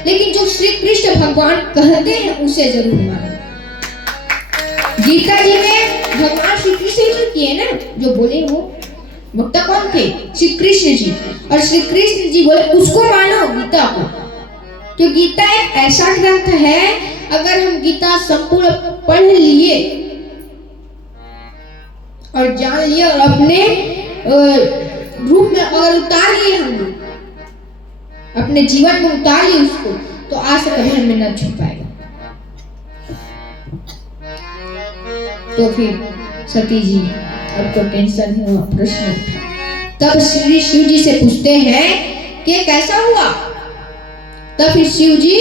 लेकिन जो श्री कृष्ण भगवान कहते हैं उसे जरूर मानो। गीता जी में भगवान श्री कृष्ण ही किए ना, जो बोले वो वक्ता कौन थे? श्री कृष्ण जी। और श्री कृष्ण जी बोले उसको मानो, गीता को। तो गीता एक ऐसा ग्रंथ है, अगर हम गीता संपूर्ण पढ़ लिए और जान लिए और अपने रूप में अगर उतार लिए हम लोग, अपने जीवन में उतार लिए उसको, तो आज से कभी हमें न छू पाएगा। तो फिर सती जी आपको टेंशन हुआ, प्रश्न उठा। तब श्री शिव जी से पूछते हैं कि कैसा हुआ। तब फिर शिव जी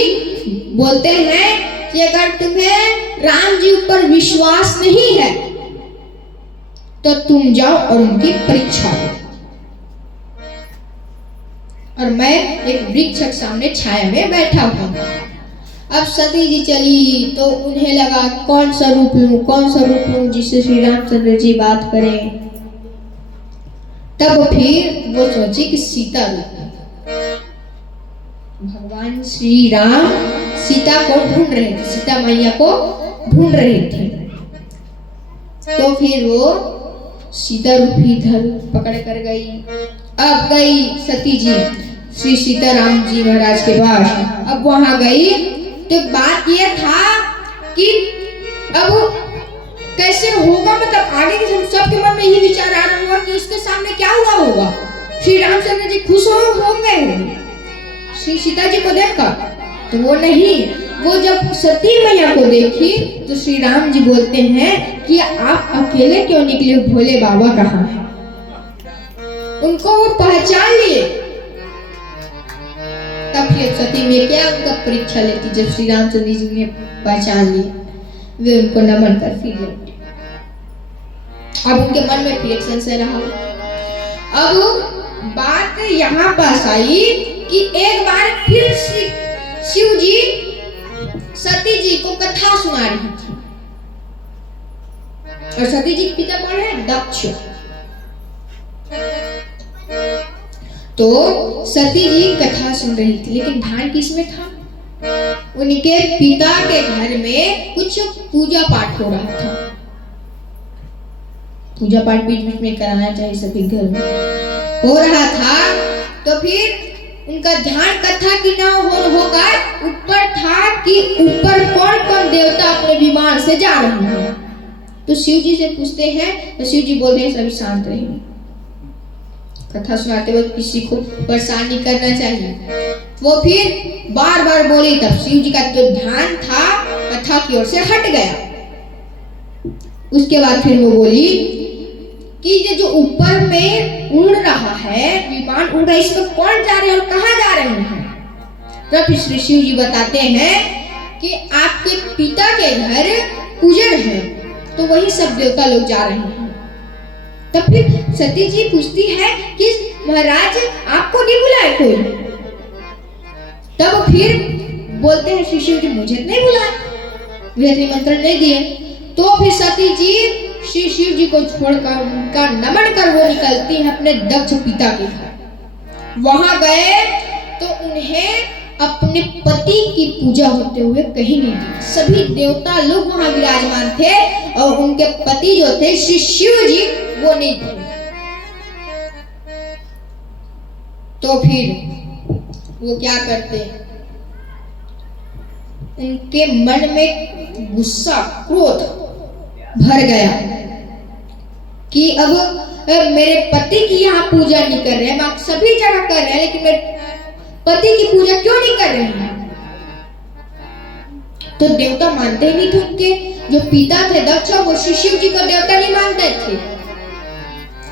बोलते हैं कि अगर तुम्हें राम जी ऊपर विश्वास नहीं है तो तुम जाओ और उनकी परीक्षा लो। और मैं एक वृक्ष के सामने छाया में बैठा हुआ। अब सती जी चली तो उन्हें लगा कौन सा रूप लूं जिससे श्री रामचंद्र जी बात करें। तब फिर वो सोची कि सीता रूप। भगवान श्री राम सीता को ढूंढ रहे थे, सीता मैया को ढूंढ रहे थे। तो फिर वो सीता रूपी धर पकड़ कर गई। अब गई सती जी श्री सीताराम जी महाराज के पास। अब वहां गई तो बात यह था कि अब कैसे होगा, मतलब आगे के सबके मन में यही विचार आ रहा होगा कि इसके सामने क्या हुआ होगा। श्री रामचंद्र जी खुश होंगे श्री सीता जी को देखकर, तो वो नहीं, वो जब सती मैया को देखी तो श्री राम जी बोलते हैं कि आप अकेले क्यों निकले, भोले बाबा कहाँ हैं। उनको वो पहचान लिए। तब फिर सती में क्या उनका परीक्षा लेती। जब श्री रामचंद्र जी ने पहचान लिए, वे उनको नमन कर फिर लौटे। अब उनके मन में फिर एक संशय रहा। अब बात यहाँ पास आई कि एक बार फिर शिव जी सती जी को कथा सुना रही थी। और सती जी के पिता कौन है? दक्ष। तो सती जी कथा सुन रही थी, लेकिन ध्यान किसमें था? उनके पिता के घर में कुछ पूजा पाठ हो रहा था। पूजा पाठ बीच बीच में कराना चाहिए, सभी घर में हो रहा था। तो फिर उनका ध्यान कथा की ना होगा ऊपर था कि ऊपर कौन कौन देवता अपने विमान से जा रहे हैं। तो शिव जी से पूछते हैं, तो शिव जी बोलते हैं सभी शांत रहिए, कथा सुनाते वक्त किसी को परेशान नहीं करना चाहिए। वो फिर बार बार बोली। तब शिव जी का जो ध्यान था कथा की ओर से हट गया। उसके बाद फिर वो बोली कि ये जो ऊपर में उड़ रहा है, विमान उड़ रहा है, इसमें कौन जा रहे हैं और कहाँ जा रहे हैं। तब फिर श्री शिव जी बताते हैं कि आपके पिता के घर उजड़ है, तो वही सब देवता लोग जा रहे हैं। तब फिर सती जी पूछती है कि महाराज आपको नहीं बुलाया कोई। तब फिर बोलते हैं श्री शिव जी मुझे नहीं बुलाया, मुझे निमंत्रण नहीं दिए। तो फिर सती जी श्री शिव जी को छोड़कर उनका नमन कर वो निकलती है अपने दक्ष पिता के घर। वहां गए तो उन्हें अपने पति की पूजा होते हुए कहीं नहीं दिखा। सभी देवता लोग वहां विराजमान थे और उनके पति जो थे श्री शिव जी वो नहीं थे। तो फिर वो क्या करते, उनके मन में गुस्सा क्रोध भर गया कि अब मेरे पति की यहाँ पूजा नहीं कर रहे हैं, सभी जगह कर रहे हैं, लेकिन मेरे पति की पूजा क्यों नहीं कर रहे हैं। तो देवता मानते ही नहीं थे। उनके जो पिता थे दक्ष, वो श्री शिव जी को देवता नहीं मानते थे।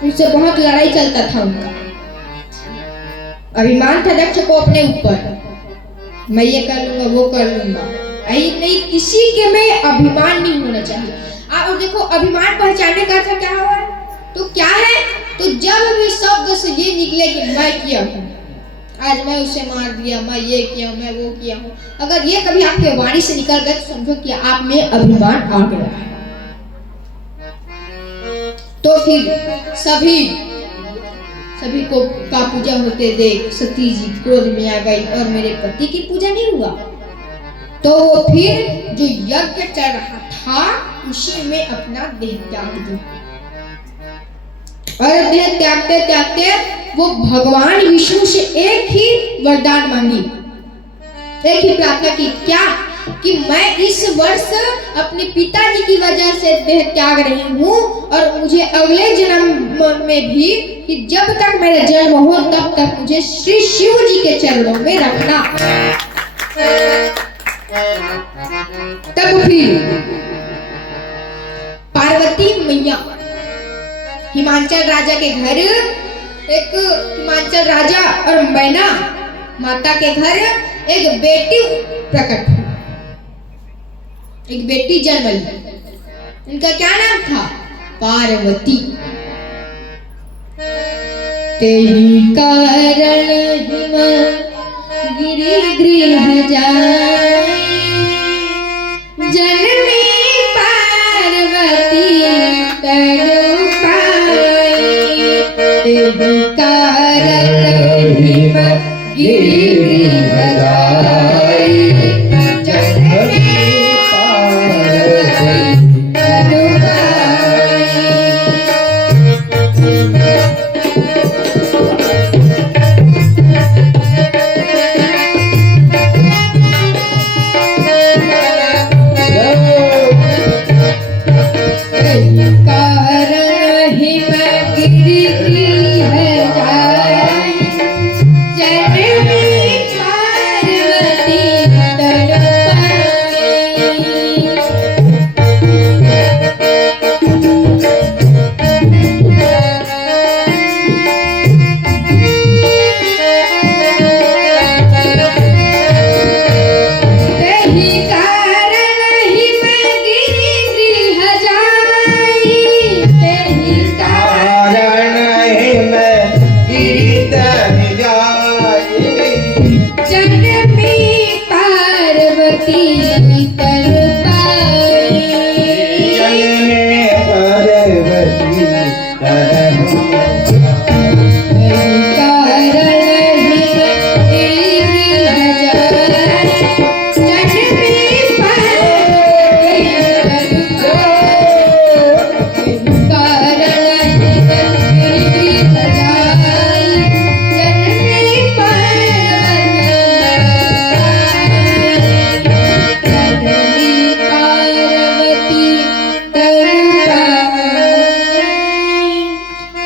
उनसे बहुत लड़ाई चलता था उनका। अभिमान था दक्ष को अपने ऊपर, मैं ये कर लूंगा वो कर लूंगा। नहीं, किसी के में अभिमान नहीं होना चाहिए। और देखो अभिमान पहचानने का अर्थ क्या हुआ तो क्या है, तो जब भी शब्द से ये निकले कि मैं किया हूँ, आज मैं उसे मार दिया, मैं ये किया हूँ, मैं वो किया हूँ, अगर ये कभी आपके वाणी से निकल गया तो समझो कि आप में अभिमान आ गया है। तो फिर सभी को का पूजा होते देख सती जी क्रोध में आ गई और मेरे पति की पूजा नहीं हुआ। तो वो फिर जो यज्ञ चल रहा था उसी में अपना देह त्याग दिया। और देह त्यागते त्यागते वो भगवान विष्णु से एक ही वरदान मांगी, एक ही प्रार्थना की, क्या कि मैं इस वर्ष अपने पिताजी की वजह से देह त्याग रही हूँ और मुझे अगले जन्म में भी कि जब तक मेरा जन्म हो तब तक मुझे श्री शिव जी के चरणों में रखना। तब फिर पार्वती मैया हिमांचल राजा के घर, एक हिमांचल राजा और मैना माता के घर एक बेटी प्रकट हुई, एक बेटी जन्म ली। इनका क्या नाम था? पार्वती। तेरी कारण हिम गिरि गृह जाए, जन्मी पार्वती तनु पाए। तेरी कारण हिम गिरि गृह जाए, जन्मी पार्वती तनु पाए। कारण हिम गिरि गृह जाए, जन्मी पार्वती तनु पाए। तेहि कारण हिम गिरि गृह जाई, तेहि कारण हिम गिरिधर जाए, जन्मी पार्वती तनु पाए। जन्मे पार्वती तनु तेहि कारण हिम गिरि गृह जाई, जन्मी पार्वती तनु पाए। तेहि कारण हिम गिरि गृह जाई, जन्मी पार्वती जन्मी पार्वती तनु पाए।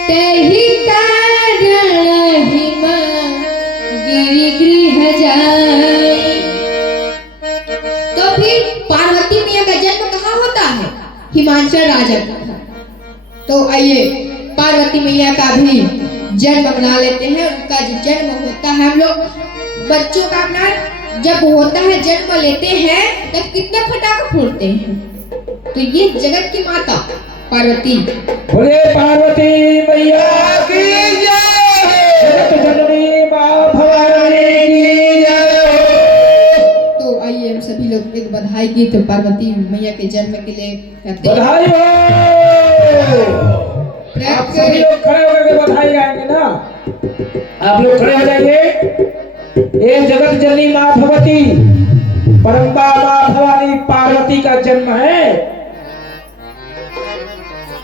तेहि कारण हिम गिरि गृह जाई। तो फिर पार्वती मैया का जन्म कहाँ होता है? हिमांचल राजा का। तो आइए पार्वती मैया का भी जन्म मना लेते हैं। उनका जो जन्म होता है, हम लोग बच्चों का अपना जब होता है जन्म लेते हैं तब कितने पटाखे फोड़ते हैं। तो ये जगत की माता पार्वती। बोले पार्वती मैया की जय, जगत जननी मां भवानी की जय। तो आइए हम सभी लोग एक बधाई गीत पार्वती मैया के जन्म के लिए करते हैं। बधाई हो। आप सभी लोग खड़े होकर के बधाई गाएंगे ना। आप लोग खड़े हो जाएंगे। ये जगत जननी मां भगवती परम्पा मां भवानी पार्वती का जन्म है।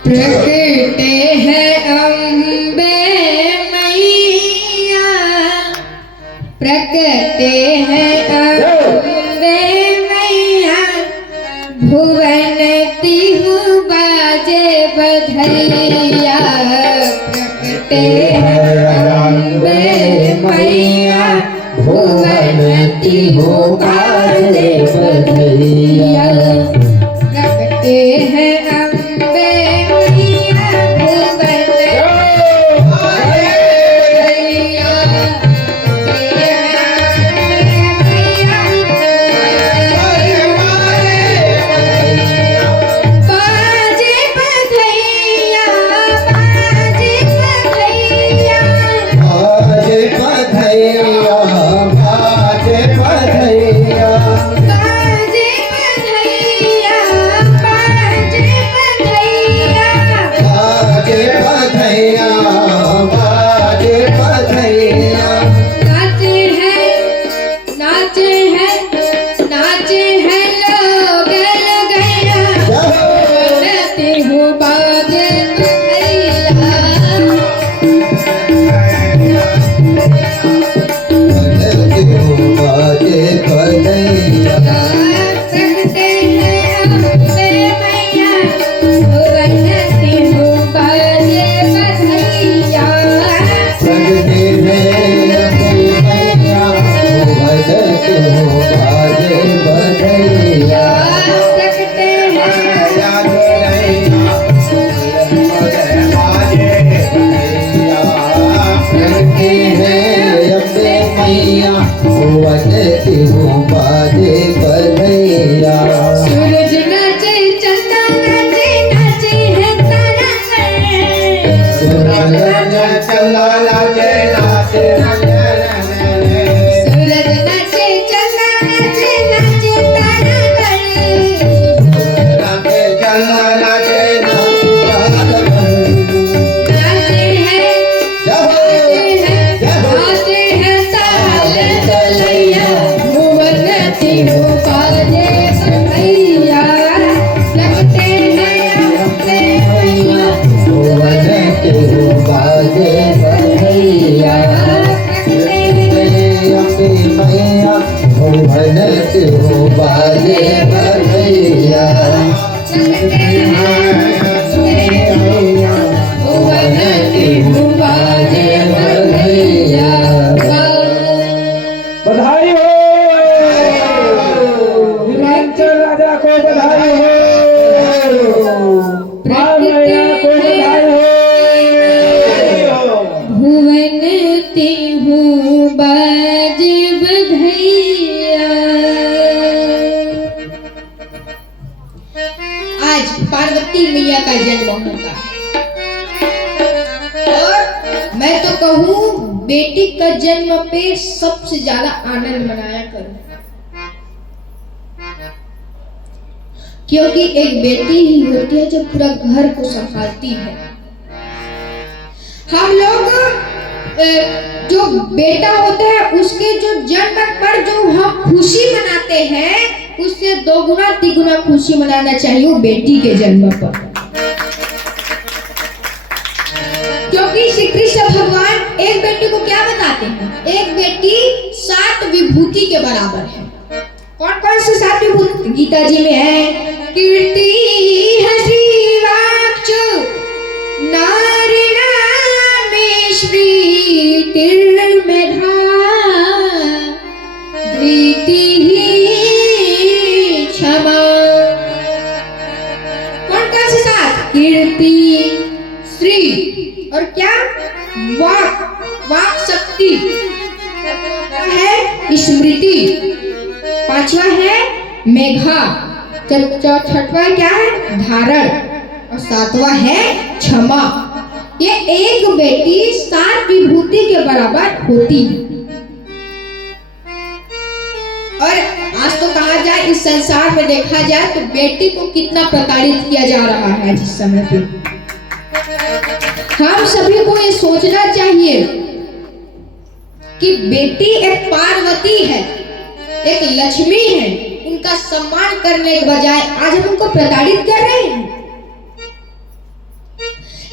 प्रकटे है अम्बे मैया, प्रकटे है अम्बे मैया, भुवन तिहु बाजे बधैया। प्रकटे है अम्बे मैया, भुवन तिहु बाजे बधैया। प्रकटे है अम्बे मैया, भुवन बाजे बधैया, बाजे बधैया, बाजे बधैया, बाजे बधैया, बाजे बनती हूँ बाजे बधैया। सूरज नाचे चंदा नाचे नाचे है तारा सूरज चला लागे नाचे सूरज नाचे चंदा नाचे नाचे तारा चला लागे नाचे है नाचे है ताल तलैया भुवनती हो बाजे बधैया लगते हैं अपने भैया बनती हूँ बाजे बधैया। अपनी मैया बनती हूँ बाजे बधैया। बनती हूँ बाजे बधैया। बधाई हो हिमाचल राजा को, बधाई हो माँ मैया को, बधाई हो। भुवनती हूँ बाजे बधैया। आज पार्वती मैया का जन्म होगा और मैं तो कहूँ बेटी का जन्म पे सबसे ज्यादा आनंद मनाया करो, क्योंकि एक बेटी ही होती है जो पूरा घर को संभालती है। हम लोग जो बेटा होता है उसके जो जन्म पर जो हम खुशी मनाते हैं उससे दोगुना तिगुना खुशी मनाना चाहिए वो बेटी के जन्म पर, क्योंकि श्री कृष्ण भगवान एक बेटी को क्या बताते हैं, एक बेटी 7 विभूति के बराबर है। कौन कौन से 7 विभूति गीता जी में है? कीर्ति हसी वाक्चु नारी नामेश्वरी तिर्मेधा धृति क्षमा। कौन कौन से 7? कीर्ति, श्री और क्या वाक, वाक शक्ति है, स्मृति, 5वां है मेघा, छठवां क्या है धारण और 7वां है क्षमा। ये एक बेटी 7 विभूति के बराबर होती है। और आज तो कहा जाए इस संसार में देखा जाए तो बेटी को कितना प्रताड़ित किया जा रहा है जिस समय पे। हम सभी को ये सोचना चाहिए कि बेटी एक पार्वती है, एक लक्ष्मी है, उनका सम्मान करने के बजाय आज हम उनको प्रताड़ित कर रहे हैं।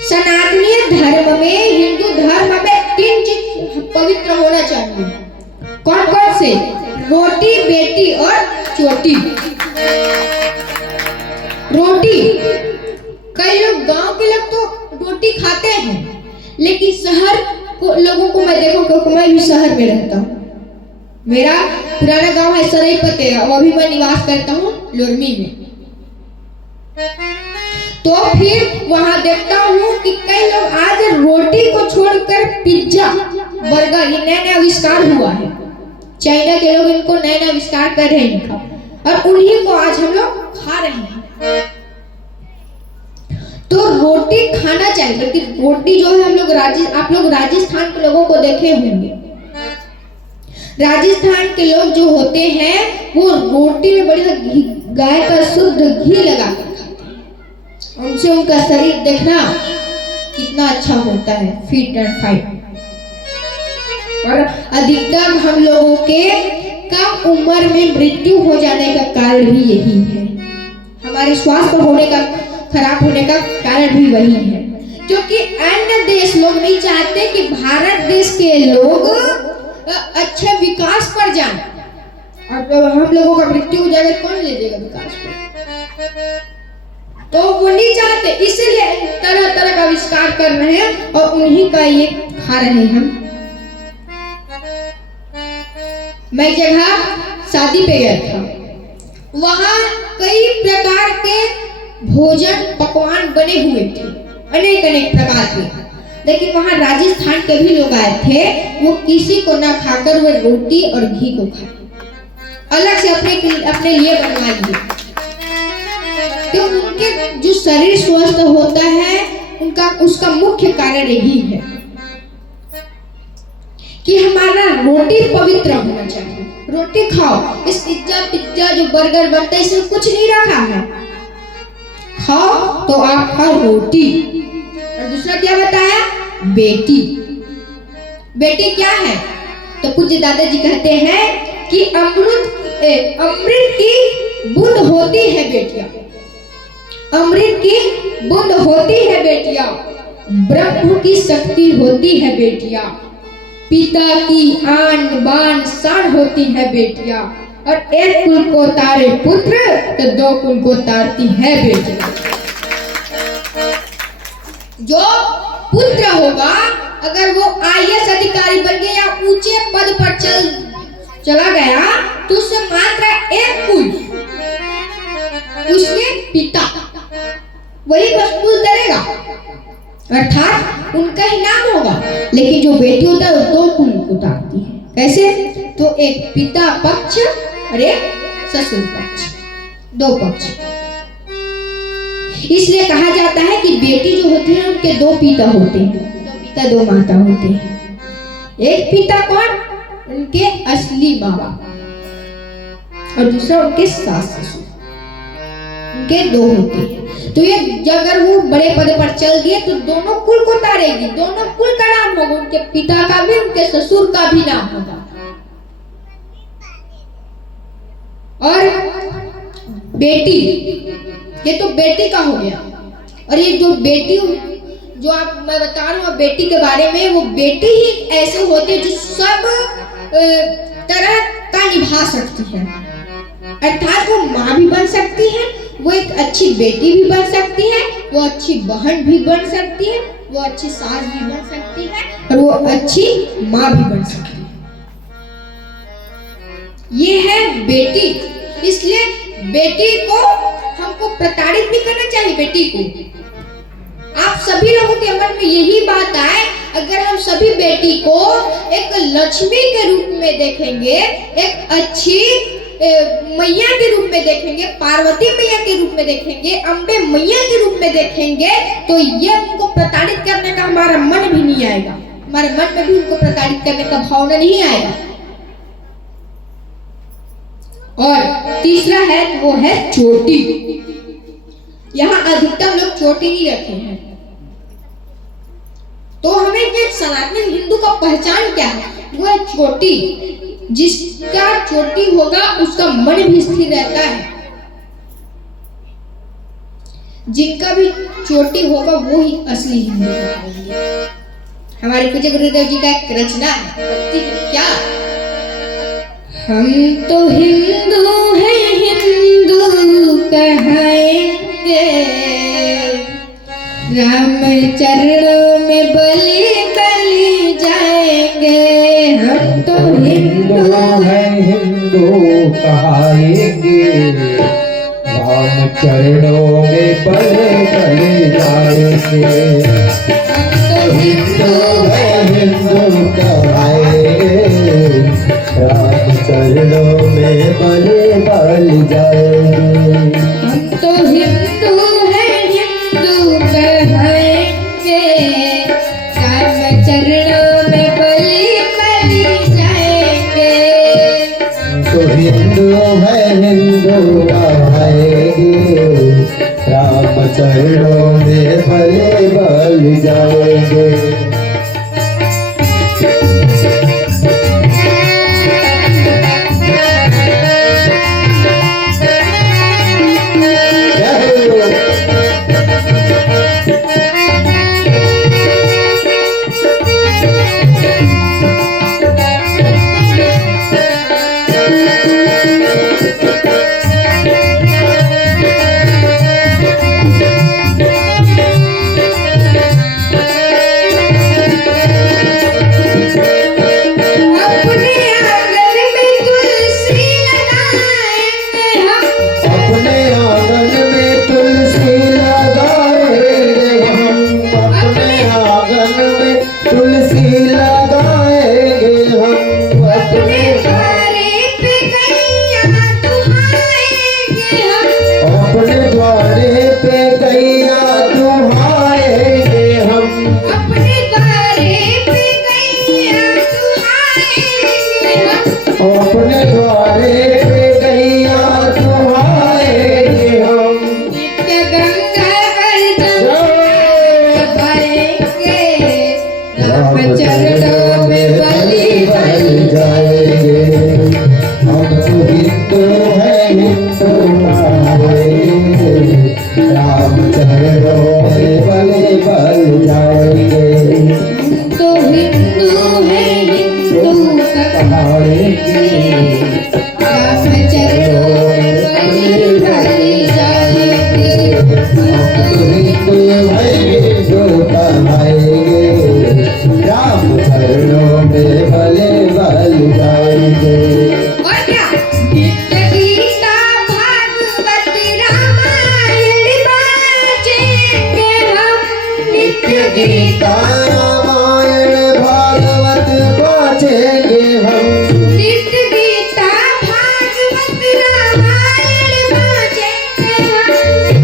सनातनी धर्म में, हिंदू धर्म में 3 चीज पवित्र होना चाहिए। कौन कौन से? रोटी, बेटी और चोटी। रोटी, कई लोग गांव के लोग तो रोटी खाते हैं, लेकिन शहर को लोगों को मैं देखो क्योंकि मैं भी शहर में रहता हूँ, मेरा पुराना गांव है सरायपते और अभी मैं निवास करता हूँ लोरमी में। तो फिर वहां देखता हूँ कि कई लोग आज रोटी को छोड़कर पिज्जा, बर्गर, ये नया नया आविष्कार हुआ है, चाइना के लोग इनको नया नया आविष्कार कर रहे हैं इनका, और उन्हीं को आज हम लोग खा रहे हैं। तो रोटी खाना चाहिए, लेकिन रोटी जो है हम लोग आप लोग राजस्थान के लोगों को देखे होंगे, राजस्थान के लोग जो होते हैं वो रोटी में बढ़िया घी, गाय का शुद्ध घी लगा कर खाते हैं, उनसे उनका शरीर देखना कितना अच्छा होता है, फिट एंड फाइन। और अधिकतर हम लोगों के कम उम्र में मृत्यु हो जाने का कारण भी यही है, हमारे स्वास्थ्य होने का खराब होने का कारण भी वही है, क्योंकि अन्य देश लोग नहीं चाहते कि भारत देश के लोग अच्छे विकास पर जाए, और जब हम लोगों का मृत्यु हो जाएगा कौन ले जाएगा विकास पर? तो वो नहीं चाहते, इसीलिए तरह तरह का आविष्कार कर रहे हैं और उन्हीं का ये खा रहे हैं हम। मैं जगह शादी पे गया था, वहां कई प्रकार के भोजन पकवान बने हुए थे, अनेक अनेक प्रकार के। लेकिन वहाँ राजस्थान के भी लोग आए थे, वो किसी को ना खाकर वो रोटी और घी को खाए, अलग से अपने लिए बनवा लिए। तो उनके जो शरीर स्वस्थ होता है उनका उसका मुख्य कारण यही है कि हमारा रोटी पवित्र होना चाहिए। रोटी खाओ, इस पिज्जा जो बर्गर बनता है इसमें कुछ नहीं रखा है, खाओ तो आप खाओ रोटी। और दूसरा क्या बताया? बेटी। बेटी क्या है? तो पूज्य दादाजी कहते हैं कि अमृत की बूंद होती है बेटियां, अमृत की बूंद होती है बेटियां, ब्रह्म की शक्ति होती है बेटियां, पिता की आन बान शान होती है बेटियां, और एक कुल को तारे पुत्र तो दो कुल को तारती है बेटियां। जो पुत्र होगा अगर वो IAS अधिकारी बन गया या ऊंचे पद पर चला गया तो उससे मात्र एक कुल, उसके पिता वही बस कुल करेगा, अर्थात उनका ही नाम होगा। लेकिन जो बेटी होता है वो दो कुल को तारती है। कैसे? तो एक पिता पक्ष और एक ससुर पक्ष, दो पक्ष। इसलिए कहा जाता है कि बेटी जो होती है उनके दो पिता होते हैं, दो पिता दो माता होते हैं। एक पिता कौन? उनके असली माँ बाप, और दूसरा उनके सास ससुर, उनके दो होते हैं। तो ये अगर वो बड़े पद पर चल गए तो दोनों कुल को तारेगी, दोनों कुल का नाम होगा, उनके पिता का भी उनके ससुर का भी नाम होगा। और बेटी, ये तो बेटी का हो गया। और ये जो बेटी जो मैं बता रहा हूँ बेटी के बारे में, वो बेटी ही ऐसे होती है जो सब तरह का निभा सकती है, अर्थात वो माँ भी बन सकती है, वो एक अच्छी बेटी भी बन सकती है, वो अच्छी बहन भी बन सकती है, वो अच्छी सास भी बन सकती है, और वो अच्छी माँ भी बन सकती है। ये है बेटी। इसलिए बेटी को हमको प्रताड़ित नहीं करना चाहिए। बेटी को आप सभी लोगों के मन में यही बात आए, अगर हम सभी बेटी को एक लक्ष्मी के रूप में देखेंगे, एक अच्छी मैया के रूप में देखेंगे, पार्वती मैया के रूप में देखेंगे, अम्बे मैया के रूप में देखेंगे, तो ये उनको प्रताड़ित करने का हमारा मन भी नहीं आएगा, हमारे मन में भी उनको प्रताड़ित करने का भावना नहीं आएगा। और तीसरा है वो है चोटी। यहाँ अधिकतम लोग चोटी नहीं रखे हैं। तो हमें ये सनातन हिंदू का पहचान क्या है? वो है चोटी। जिसका चोटी होगा उसका मन भी स्थिर रहता है, जिनका भी चोटी होगा वो ही असली हिंदू होंगे। हमारे पूज्य गुरुदेव जी का एक रचना है, क्या? हम तो हिंदू हैं, हिंदू कहेंगे, राम चरणों में बलि बलि जाएंगे। हम तो हिंदू हैं, हिंदू कहाएंगे, राम चरणों में बलि बलि जाएंगे। हम तो हिंदू हैं, हिंदू कहाएंगे, राम चरणों में बलि बलि जाएंगे। हम तो हिंदू हैं, हिंदू कहेंगे, राम चरणों में बलि बलि जाएंगे। तो हिंदू है, हिंदू कहाएंगे, राम चरणों में बलि बलि जाएंगे। तुलसी लगाएंगे हम अपने द्वारे पे गैया दुहाएंगे हम अपने द्वारे पे गैया दुहाएंगे हम अपने द्वारे पे गैया दुहाएंगे हम अपने द्वारे पे गैया दुहाएंगे हम नित्य गंगा अर्धम भरेंगे राम चरणों में बलि बन जाएंगे हम तो हिंदू हैं हिंदू कहाएंगे राम चरणों में बलि बन जाएंगे तो हिंदू है हिंदू कहाएंगे राम चरणों में बलि बन जाएंगे हम तो हिंदू हैं हिंदू कहाएंगे राम चरणों में बलि बन जाएंगे और क्या नित्य गीता भागवत रामायण बाजेंगे हम नित्य गीता रामायण भागवत बाजेंगे हम नित्य गीता भागवत रामायण बाजेंगे हम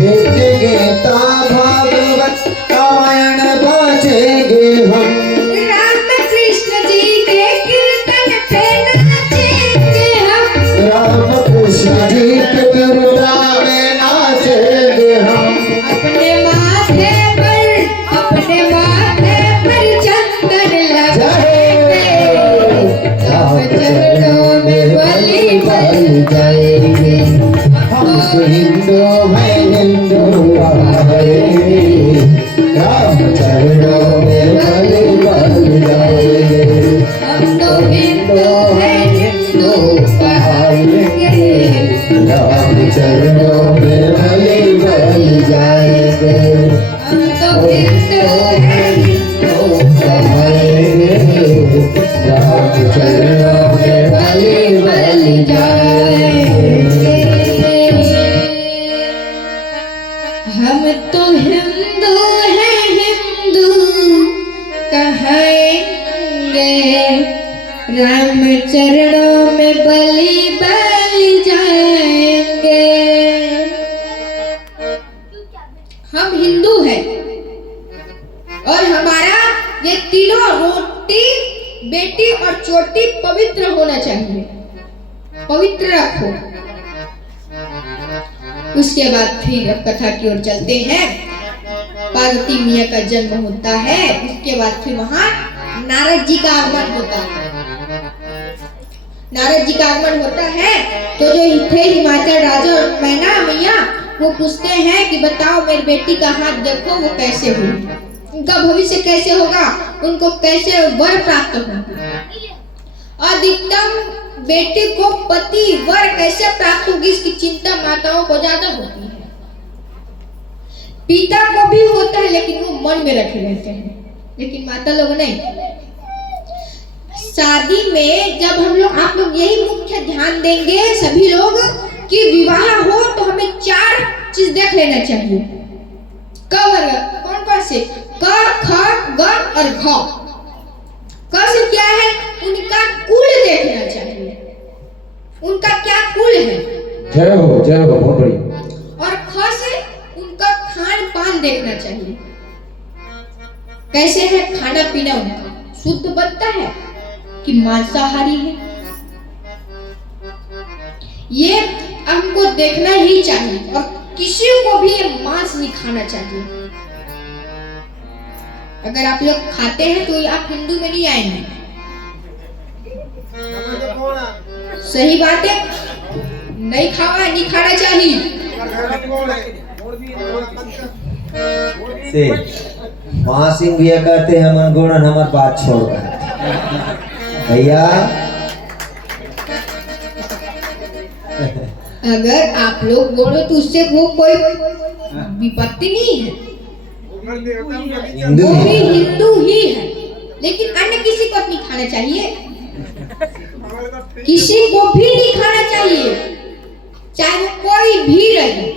नित्य गीता भागवत रामायण बाजेंगे हम राम कृष्ण जी के कीर्तन पे नाचेंगे हम राम कृष्ण जी के कीर्तन में नाचेंगे हम अपने माथे पर चंदन लगाएंगे राम चरणों में बलि बन जाएंगे हम तो हिंदू हैं हिंदू कहाएंगे राम चरणों में बलि बन जाएंगे हम तो हिंदू हैं हिंदू कहाएंगे राम चरणों में बलि बन जाएंगे हम तो हिंदू हैं हिंदू कहाएंगे राम चरणों में बलि बन जाएंगे हम तो हिंदू हैं हिंदू कहाएंगे राम चरणों में बलि बन जाएंगे हम हिंदू हैं और हमारा ये तीनों रोटी बेटी और चोटी पवित्र होना चाहिए पवित्र रखो उसके बाद फिर अब कथा की ओर चलते हैं पार्वती मिया का जन्म होता है उसके बाद फिर वहां नारद जी का आगमन होता है नारद जी का आगमन होता है तो जो थे हिमाचल राजा और मैना मिया वो पूछते हैं कि बताओ मेरी बेटी का हाथ देखो वो कैसे हुई उनका भविष्य कैसे होगा उनको कैसे वर प्राप्त होगा अधिकतम बेटी को पति वर कैसे प्राप्त होगी इसकी चिंता माताओं को ज्यादा होती है पिता को भी होता है लेकिन वो मन में रखे रहते हैं लेकिन माता लोग नहीं शादी में जब हम लोग आप लोग यही मुख्य ध्यान देंगे सभी लोग कि विवाह हो तो हमें 4 चीज देख लेना चाहिए कौन कौन से क ख ग और घ क से क्या है उनका कुल देखना चाहिए उनका क्या कुल है जय हो बहुत बढ़िया और ख से उनका खान पान देखना चाहिए कैसे है खाना पीना उनका शुद्ध बनता है कि मांसाहारी है ये हमको देखना ही चाहिए और किसी को भी ये मांस नहीं खाना चाहिए अगर आप लोग खाते हैं तो आप हिंदू में नहीं आएंगे सही बात है नहीं खाना चाहिए से महासिंह भैया कहते हैं हम गुणन हमार बात छोड़ भैया अगर आप लोग बोलो तो उससे वो कोई विपत्ति नहीं है हिंदू वो भी हिंदू ही है लेकिन अन्य किसी को नहीं खाना चाहिए किसी को भी नहीं खाना चाहिए चाहे वो कोई भी रहे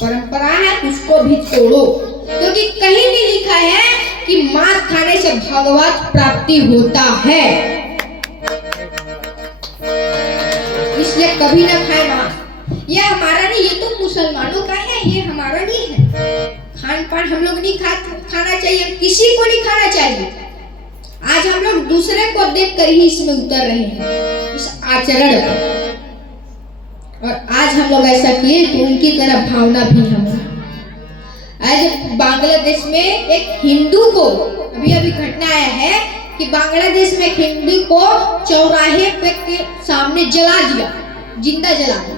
परंपरा है उसको भी छोड़ो क्योंकि कहीं नहीं लिखा है कि मांस खाने से भगवत प्राप्ति होता है। इसलिए कभी ना खाए मांस। ये हमारा नहीं, ये तो मुसलमानों का है, ये हमारा नहीं है। खान पान हम लोग नहीं खाना चाहिए, किसी को नहीं खाना चाहिए। आज हम लोग दूसरे को देखकर ही इसमें उतर रहे हैं, इस आचरण पर। और आज हम लोग ऐसा किए तो उनकी तरह भावना भी हमें। आज बांग्लादेश में एक हिंदू को अभी घटना आया है कि बांग्लादेश में एक हिंदू को चौराहे पे के सामने जला दिया, जिंदा जला दिया।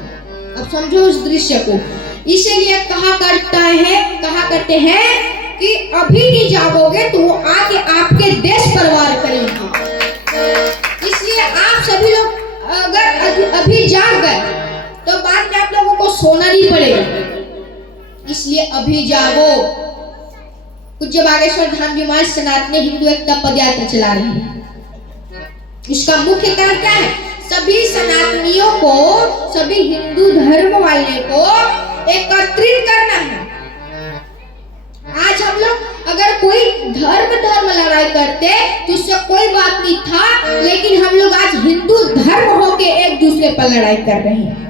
अब समझो उस दृश्य को। इसीलिए कहा करते हैं कि अभी नहीं जागोगे तो वो आके आपके देश परवार करेंगे। इसलिए आप सभी लोग अगर अभी जाग गए तो बाद में आप लोगों को सोना नहीं पड़ेगा। इसलिए अभी जागो। पूज्य बागेश्वर धाम जी महाराज सनातनी हिंदू एकता पदयात्रा चला रही है। इसका मुख्य कारण क्या है? सभी सनातनियों को, सभी हिंदू धर्म वाले को एकत्रित करना है। आज हम लोग अगर कोई धर्म लड़ाई करते तो उससे कोई बात नहीं था, लेकिन हम लोग आज हिंदू धर्म होके एक दूसरे पर लड़ाई कर रहे हैं।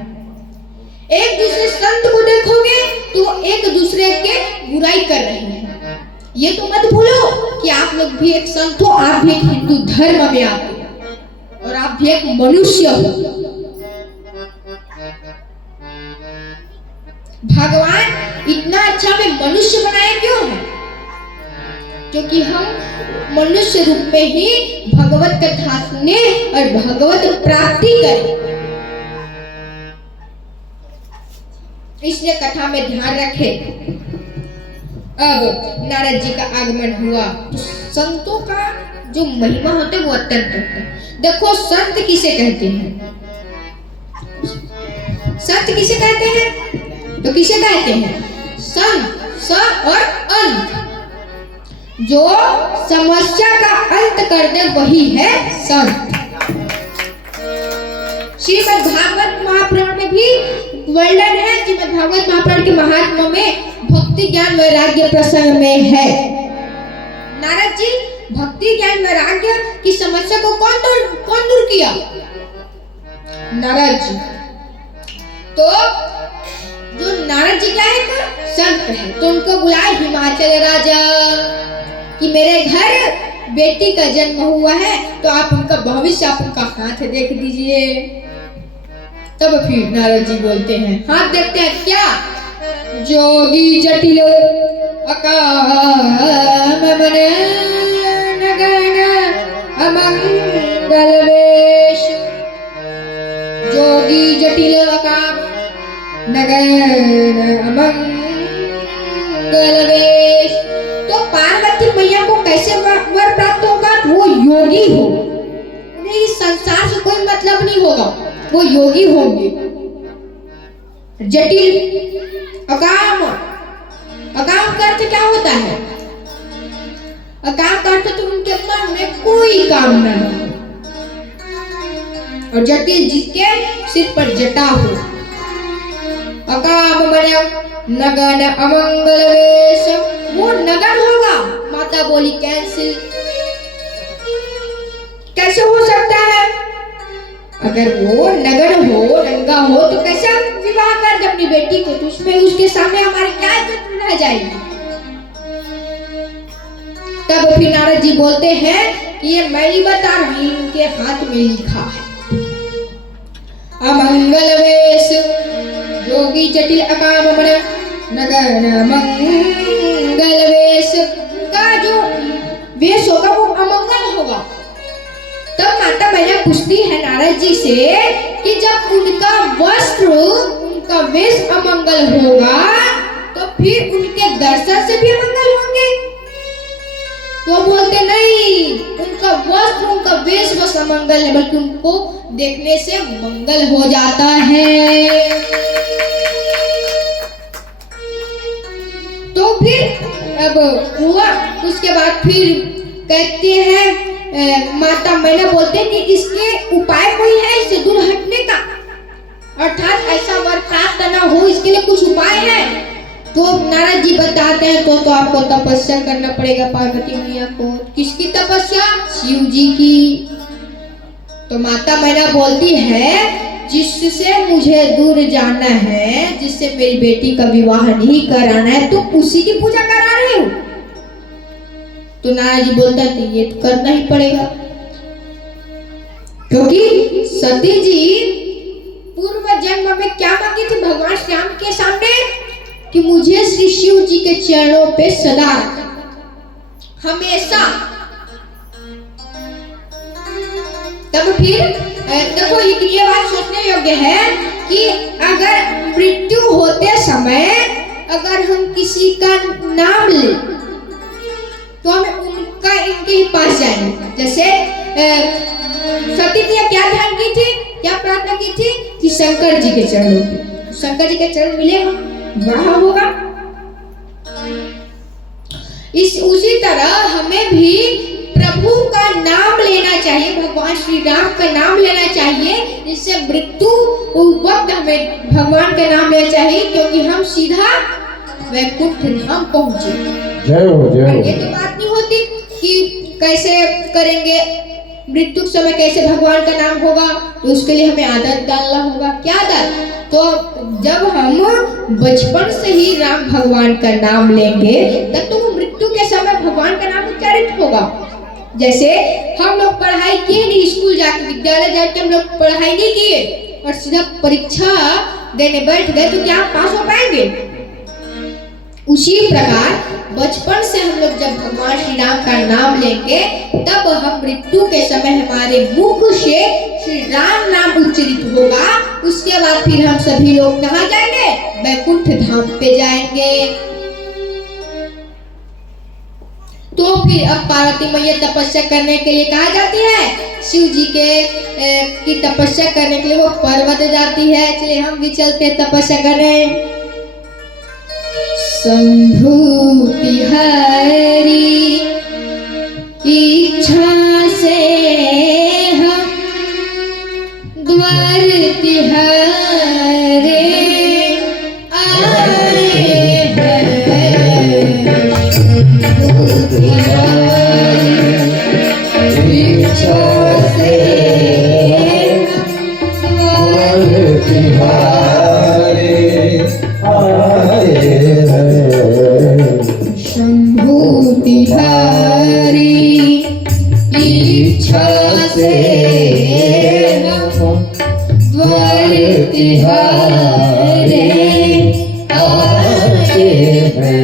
एक दूसरे संत को देखोगे तो एक दूसरे के बुराई कर रहे हैं। ये तो मत भूलो कि आप लोग भी एक संत हो, आप भी एक हिंदू धर्म में आते हो और आप भी एक मनुष्य हो। भगवान इतना अच्छा हमें मनुष्य बनाया क्यों है? क्योंकि हम मनुष्य रूप में ही भगवत कथा सुने और भगवत प्राप्ति करें। इसलिए कथा में ध्यान रखें। अब नारद जी का आगमन हुआ तो संतों का जो महिमा होता है वो अत्यंत होता है। देखो संत किसे कहते हैं? संत किसे कहते हैं? तो किसे कहते हैं? संत, स और अंत। जो समस्या का अंत कर दे वही है संत। श्रीमद् भागवत महापुराण में भी वर्णन है। श्रीमद् भागवत महापुराण के महात्मा में भक्ति ज्ञान वैराग्य प्रसंग में है। नारद जी भक्ति ज्ञान वैराग्य की समस्या को कौन दूर किया? नारद जी। तो जो नारद जी क्या है? संत है। तो उनको बुलाए हिमाचल राजा कि मेरे घर बेटी का जन्म हुआ है, तो आप उनका भविष्य, आप उनका हाथ देख दीजिए। तब फिर नारद जी बोलते हैं, हाथ देखते हैं क्या? जोगी जटिल अकाम मन नगन अमंगल वेश। जोगी जटिल अकाम नगन अमंगल वेश। तो पार्वती मैया को कैसे वर प्राप्त होगा? वो योगी हो, उन्हें इस संसार से कोई मतलब नहीं होगा, वो योगी होंगे। जटिल अकाम, अकाम का अर्थ क्या होता है? अकाम का अर्थ तो उनके मन में कोई कामना नहीं। और जटिल जिसके सिर पर जटा हो। अकाम बने नगन अमंगल वेश, वो नगन होगा। माता बोली कैंसिल, कैसे हो सकता है? अगर वो नगन हो, नंगा हो, तो कैसे हम विवाह कर दे अपनी बेटी को? तो उसमें उसके सामने हमारी क्या इज्जत रह जाएगी? तब फिर नारद जी बोलते हैं कि ये मैं ही बता रही, इनके हाथ में लिखा है। अमंगल वेश जोगी जटिल अकाम मन नगन अमंगल वेश का जो वेश होगा वो अमंगल होगा। तब माता मैया पूछती है नारद जी से कि जब उनका वस्त्र, उनका वेश अमंगल होगा तो फिर उनके दर्शन से भी अमंगल होंगे? तो बोलते नहीं, उनका वस्त्र, उनका वेश बस अमंगल है, बल्कि उनको देखने से मंगल हो जाता है। तो फिर अब हुआ, उसके बाद फिर कहते हैं माता मैंने बोलते हैं कि इसके उपाय कोई है इससे दूर हटने का, अर्थात ऐसा वर प्राप्त न हो, इसके लिए कुछ उपाय है? तो नारद जी बताते हैं तो आपको तपस्या करना पड़ेगा पार्वती मैया को। किसकी तपस्या? शिव जी की। तो माता मैना बोलती है जिससे मुझे दूर जाना है, जिससे मेरी बेटी का विवाह नहीं कराना है, तो उसी की पूजा करा रहे हो। तो नारद जी बोलता है ये तो करना ही पड़ेगा, क्योंकि सती जी पूर्व जन्म में क्या मांगी थी भगवान श्याम के सामने कि मुझे श्री शिव जी के चरणों पे सदा हमेशा। तब फिर देखो ये बात सोचने योग्य है कि अगर मृत्यु होते समय अगर हम किसी का नाम ले तो हमें उनका इनके ही पास जाएंगे। जैसे सती जी क्या ध्यान की थी, क्या प्रार्थना की थी कि शंकर जी के चरणों पे, शंकर जी के चरण मिलेगा वहां होगा। उसी तरह हमें भी प्रभु का नाम लेना चाहिए, भगवान श्री राम का नाम लेना चाहिए, जिससे मृत्यु वक्त हमें भगवान का नाम लेना चाहिए, क्योंकि हम सीधा वैकुंठ धाम पहुंचे। जय हो जय हो। ये तो बात नहीं होती कि कैसे करेंगे, मृत्यु समय कैसे भगवान का नाम होगा, तो उसके लिए हमें आदत डालना होगा। क्या आदत? तो जब हम बचपन से ही राम भगवान का नाम लेंगे तब तो वो मृत्यु के समय भगवान का नाम उच्चारित होगा। जैसे हम लोग पढ़ाई किए नहीं, स्कूल जाके विद्यालय जाके हम लोग पढ़ाई नहीं किए और सीधा परीक्षा देने बैठ गए, तो क्या पास हो पाएंगे? उसी प्रकार बचपन से हम लोग जब भगवान श्री राम का नाम लेंगे तब हम मृत्यु के समय हमारे मुख से श्री राम नाम उच्चारित होगा। उसके बाद फिर हम सभी लोग कहाँ जाएंगे? वैकुंठ धाम पे जाएंगे। तो फिर अब पार्वती मैया तपस्या करने के लिए कहाँ जाती है? शिव जी के की तपस्या करने के लिए वो पर्वत जाती है। चलिए हम भी चलते हैं तपस्या करने। संभूति हरी इच्छा से हम द्वार तिहारे आए हैं। संभूति हरी इच्छा से हम द्वार तिहारे शंभूति हरी इच्छा से हम द्वार तिहारे आए हैं।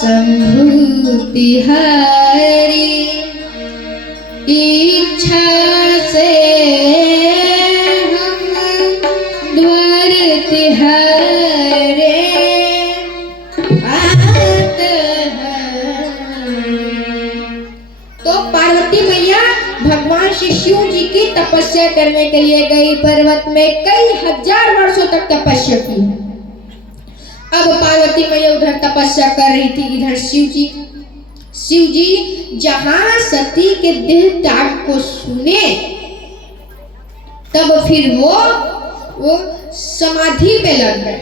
शंभु तिहारी इच्छा से हम द्वार तिहारे आते हैं। तो पार्वती मैया भगवान श्री शिव जी की तपस्या करने के लिए गई पर्वत में, कई हजार वर्षों तक तपस्या की। अब पार्वती मैया उधर तपस्या कर रही थी, इधर शिव जी जहां सती के देह त्याग को सुने, तब फिर वो समाधि पे लग गए।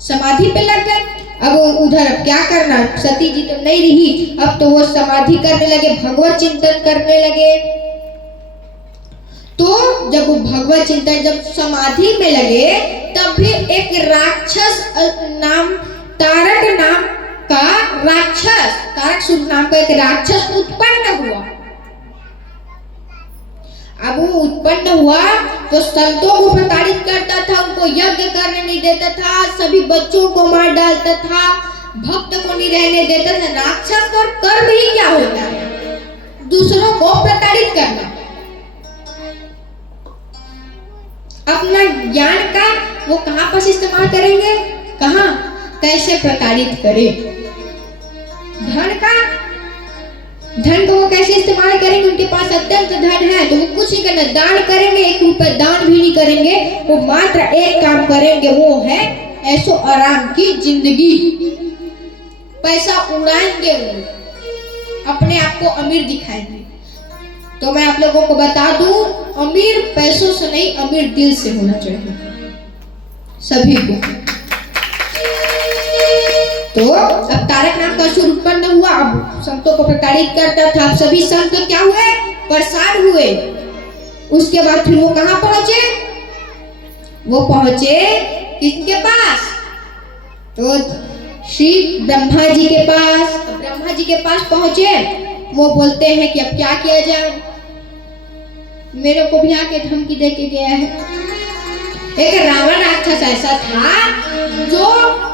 समाधि पे लग गए। अब उधर अब क्या करना, सती जी तो नहीं रही, अब तो वो समाधि करने लगे, भगवत चिंतन करने लगे। तो जब वो भगवत चिंतन जब समाधि में लगे, तब भी एक राक्षस नाम तारक नाम का तारक नाम का एक राक्षस उत्पन्न हुआ। अब वो उत्पन्न हुआ तो संतों को प्रताड़ित करता था, उनको यज्ञ करने नहीं देता था, सभी बच्चों को मार डालता था, भक्त को नहीं रहने देता था। राक्षस का कर्म ही क्या होता है? दूसरों को प्रताड़ित करना। अपना ज्ञान का वो कहां पर इस्तेमाल करेंगे, कहां कैसे प्रताड़ित करें। धन को वो कैसे इस्तेमाल करेंगे, उनके पास अत्यंत धन है तो वो कुछ नहीं करना, दान करेंगे, 1 रुपए दान भी नहीं करेंगे, वो मात्र एक काम करेंगे, वो है ऐशो आराम की जिंदगी। पैसा उड़ाएंगे, वो अपने आप को अमीर दिखाएंगे। तो मैं आप लोगों को बता दूं, अमीर पैसों से नहीं, अमीर दिल से होना चाहिए सभी को। तो अब तारक नाम का असुर उत्पन्न हुआ, अब संतों को प्रताड़ित करता था। अब सभी संत क्या हुए, परेशान हुए। उसके बाद फिर वो कहां पहुंचे, वो पहुंचे किसके पास, तो श्री ब्रह्मा जी के पास। ब्रह्मा जी के पास पहुंचे, वो बोलते हैं कि अब क्या किया जाए, मेरे को भी आके धमकी दे के गया है। एक रावण राक्षस ऐसा था जो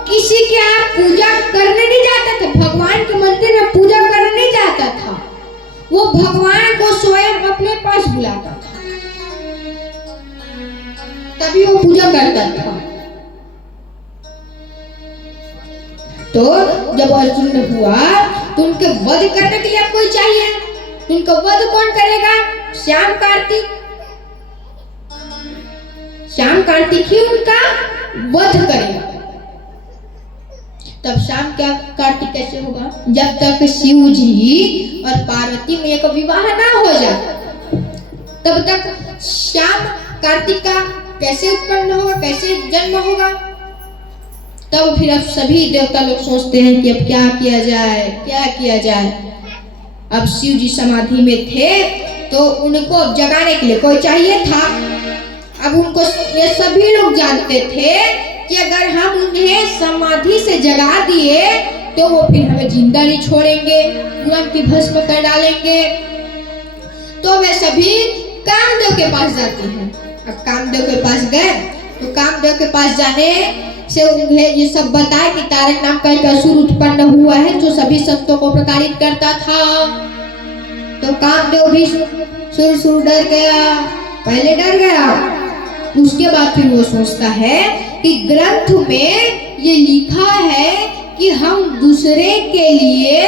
किसी के यहाँ पूजा करने नहीं जाता था, भगवान के मंदिर में पूजा करने नहीं जाता था, वो भगवान को स्वयं अपने पास बुलाता था, तभी वो पूजा करता था। तो जब अर्जुन हुआ तो उनके वध करने के लिए कोई चाहिए, उनका वध कौन करेगा, श्याम कार्तिक ही उनका वध करेगा। तब श्याम कार्तिक कैसे होगा, जब तक शिव जी और पार्वती मैया का विवाह ना हो जाए, तब तक श्याम कार्तिक का कैसे उत्पन्न होगा, कैसे जन्म होगा। तब फिर अब सभी देवता लोग सोचते हैं कि अब क्या किया जाए। अब शिव जी समाधि में थे तो उनको जगाने के लिए कोई चाहिए था। अब उनको ये सभी लोग जानते थे कि अगर हम उन्हें समाधि से जगा दिए तो वो फिर हमें जिंदा नहीं छोड़ेंगे, तुरंत ही भस्म कर डालेंगे। तो वे सभी कामदेव के पास जाते हैं। अब कामदेव के पास गए तो कामदेव के पास जाने से उन्हें ये सब बताया कि तारक नाम का एक असुर उत्पन्न हुआ है जो सभी संतों को प्रताड़ित करता था। तो कामदेव भी शुरू डर गया, पहले डर गया, उसके बाद फिर वो सोचता है कि ग्रंथ में ये लिखा है कि हम दूसरे के लिए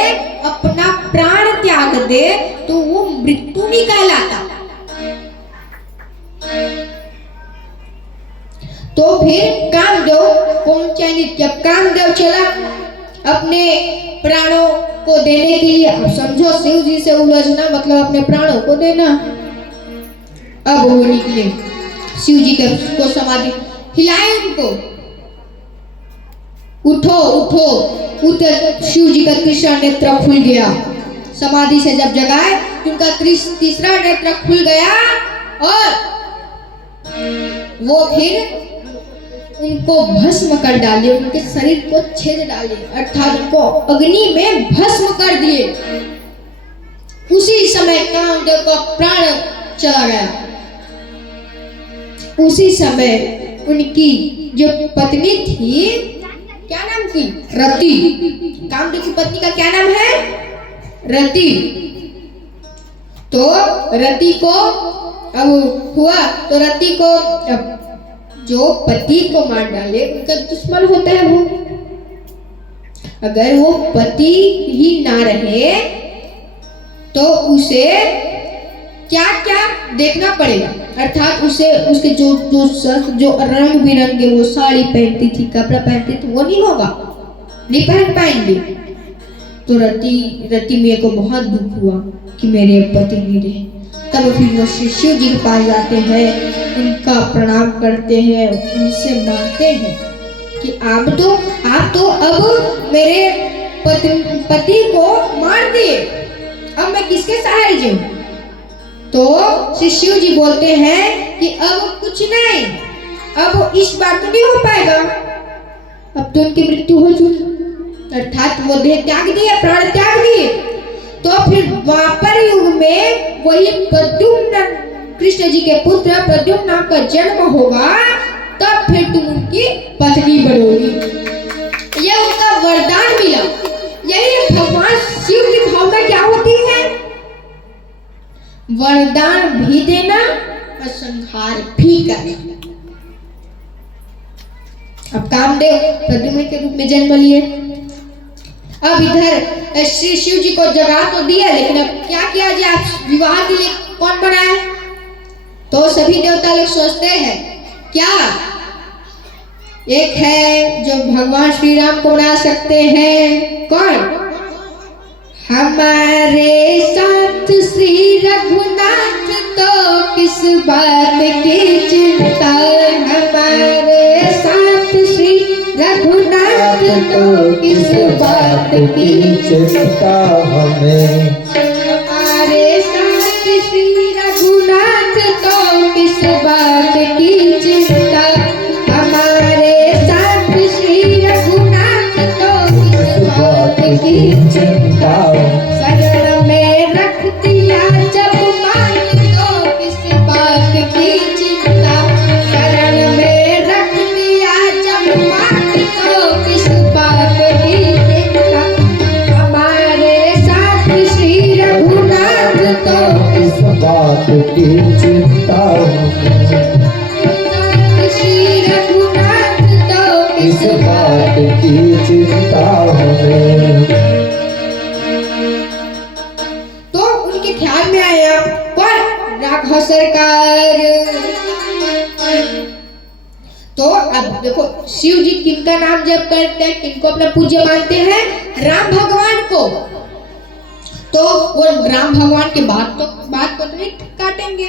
अपना प्राण त्याग दे तो वो मृत्यु नहीं कहलाता। तो फिर कामदेव कौन चयनित, जब कामदेव चला अपने प्राणों को देने के लिए, अब समझो शिव जी से उलझना मतलब अपने प्राणों को देना। अब वो निकले, शिव जी को समाधि हिलाए, उनको उठो शिव जी का तीसरा नेत्र खुल गया। समाधि से जब जगाए तो उनका तीसरा नेत्र खुल गया और वो फिर उनको भस्म कर डाले, उनके शरीर को छेद डाले, अर्थात उनको अग्नि में भस्म कर दिए। उसी समय कामदेव का प्राण चला गया। उसी समय उनकी जो पत्नी थी, क्या नाम की रति। कामदेव की पत्नी का क्या नाम है? रति। तो रति को अब हुआ तो रति को जो पति को मार डाले उनका दुश्मन होता है वो। अगर वो पति ही ना रहे तो उसे क्या क्या देखना पड़ेगा, अर्थात उसे उसके जो रंग बिरंगे वो साड़ी पहनती थी, कपड़ा पहनती थी, वो नहीं होगा, नहीं पहन पाएंगे। तो रति मेरे को बहुत दुख हुआ कि मेरे पति नहीं रहे। तब फिर वो शिव जी के पास जाते हैं, उनका प्रणाम करते हैं, उनसे मांगते हैं कि आप तो अब मेरे पति को मार दिए, अब मैं किसके सहारे जाऊं? तो श्री शिव जी बोलते हैं कि अब कुछ नहीं, अब इस बार तो नहीं हो पाएगा, अब तो उनकी मृत्यु हो चुकी, अर्थात वो देह त्याग दिए, प्राण त्याग दिए। तो फिर द्वापर युग में वही प्रद्युम्न, कृष्ण जी के पुत्र प्रद्युम्न का जन्म होगा, तब फिर तुम उनकी पत्नी बनोगी। यह उनका वरदान मिला। यही भगवान शिव की भावना क्या होती है? वरदान भी देना और संहार भी करना। अब कामदेव प्रद्युम्न के रूप में जन्म लिए। अब इधर श्री शिव जी को जगा तो दिया, लेकिन अब क्या किया जाए? विवाह के लिए कौन बनाए? तो सभी देवता लोग सोचते हैं क्या एक है जो भगवान श्री राम को बना सकते हैं, कौन? हमारे साथ श्री रघुनाथ तो किस बात की चिंता, हमारे साथ श्री रघुनाथ तो किस बात की चिंता हमें, हमारे साथ श्री रघुनाथ तो किस बात की चिंता, हमारे साथ श्री रघुनाथ तो किस बात की चिंता, शरण में रख दिया जब मान तो किस बात की चिंता, शरण में रख दिया जब मान तो किस बात की चिंता, हमारे साथ श्री रघुनाथ तो इस बात की चिंता श्री रघुनाथ तो इस बात की चिंता हमें। तो उनके ख्याल में आया कौन? राघव सरकार। तो अब देखो शिव जी किनका नाम जप करते हैं, किनको अपना पूज्य मानते हैं? राम भगवान को। तो वो राम भगवान के बात को नहीं काटेंगे।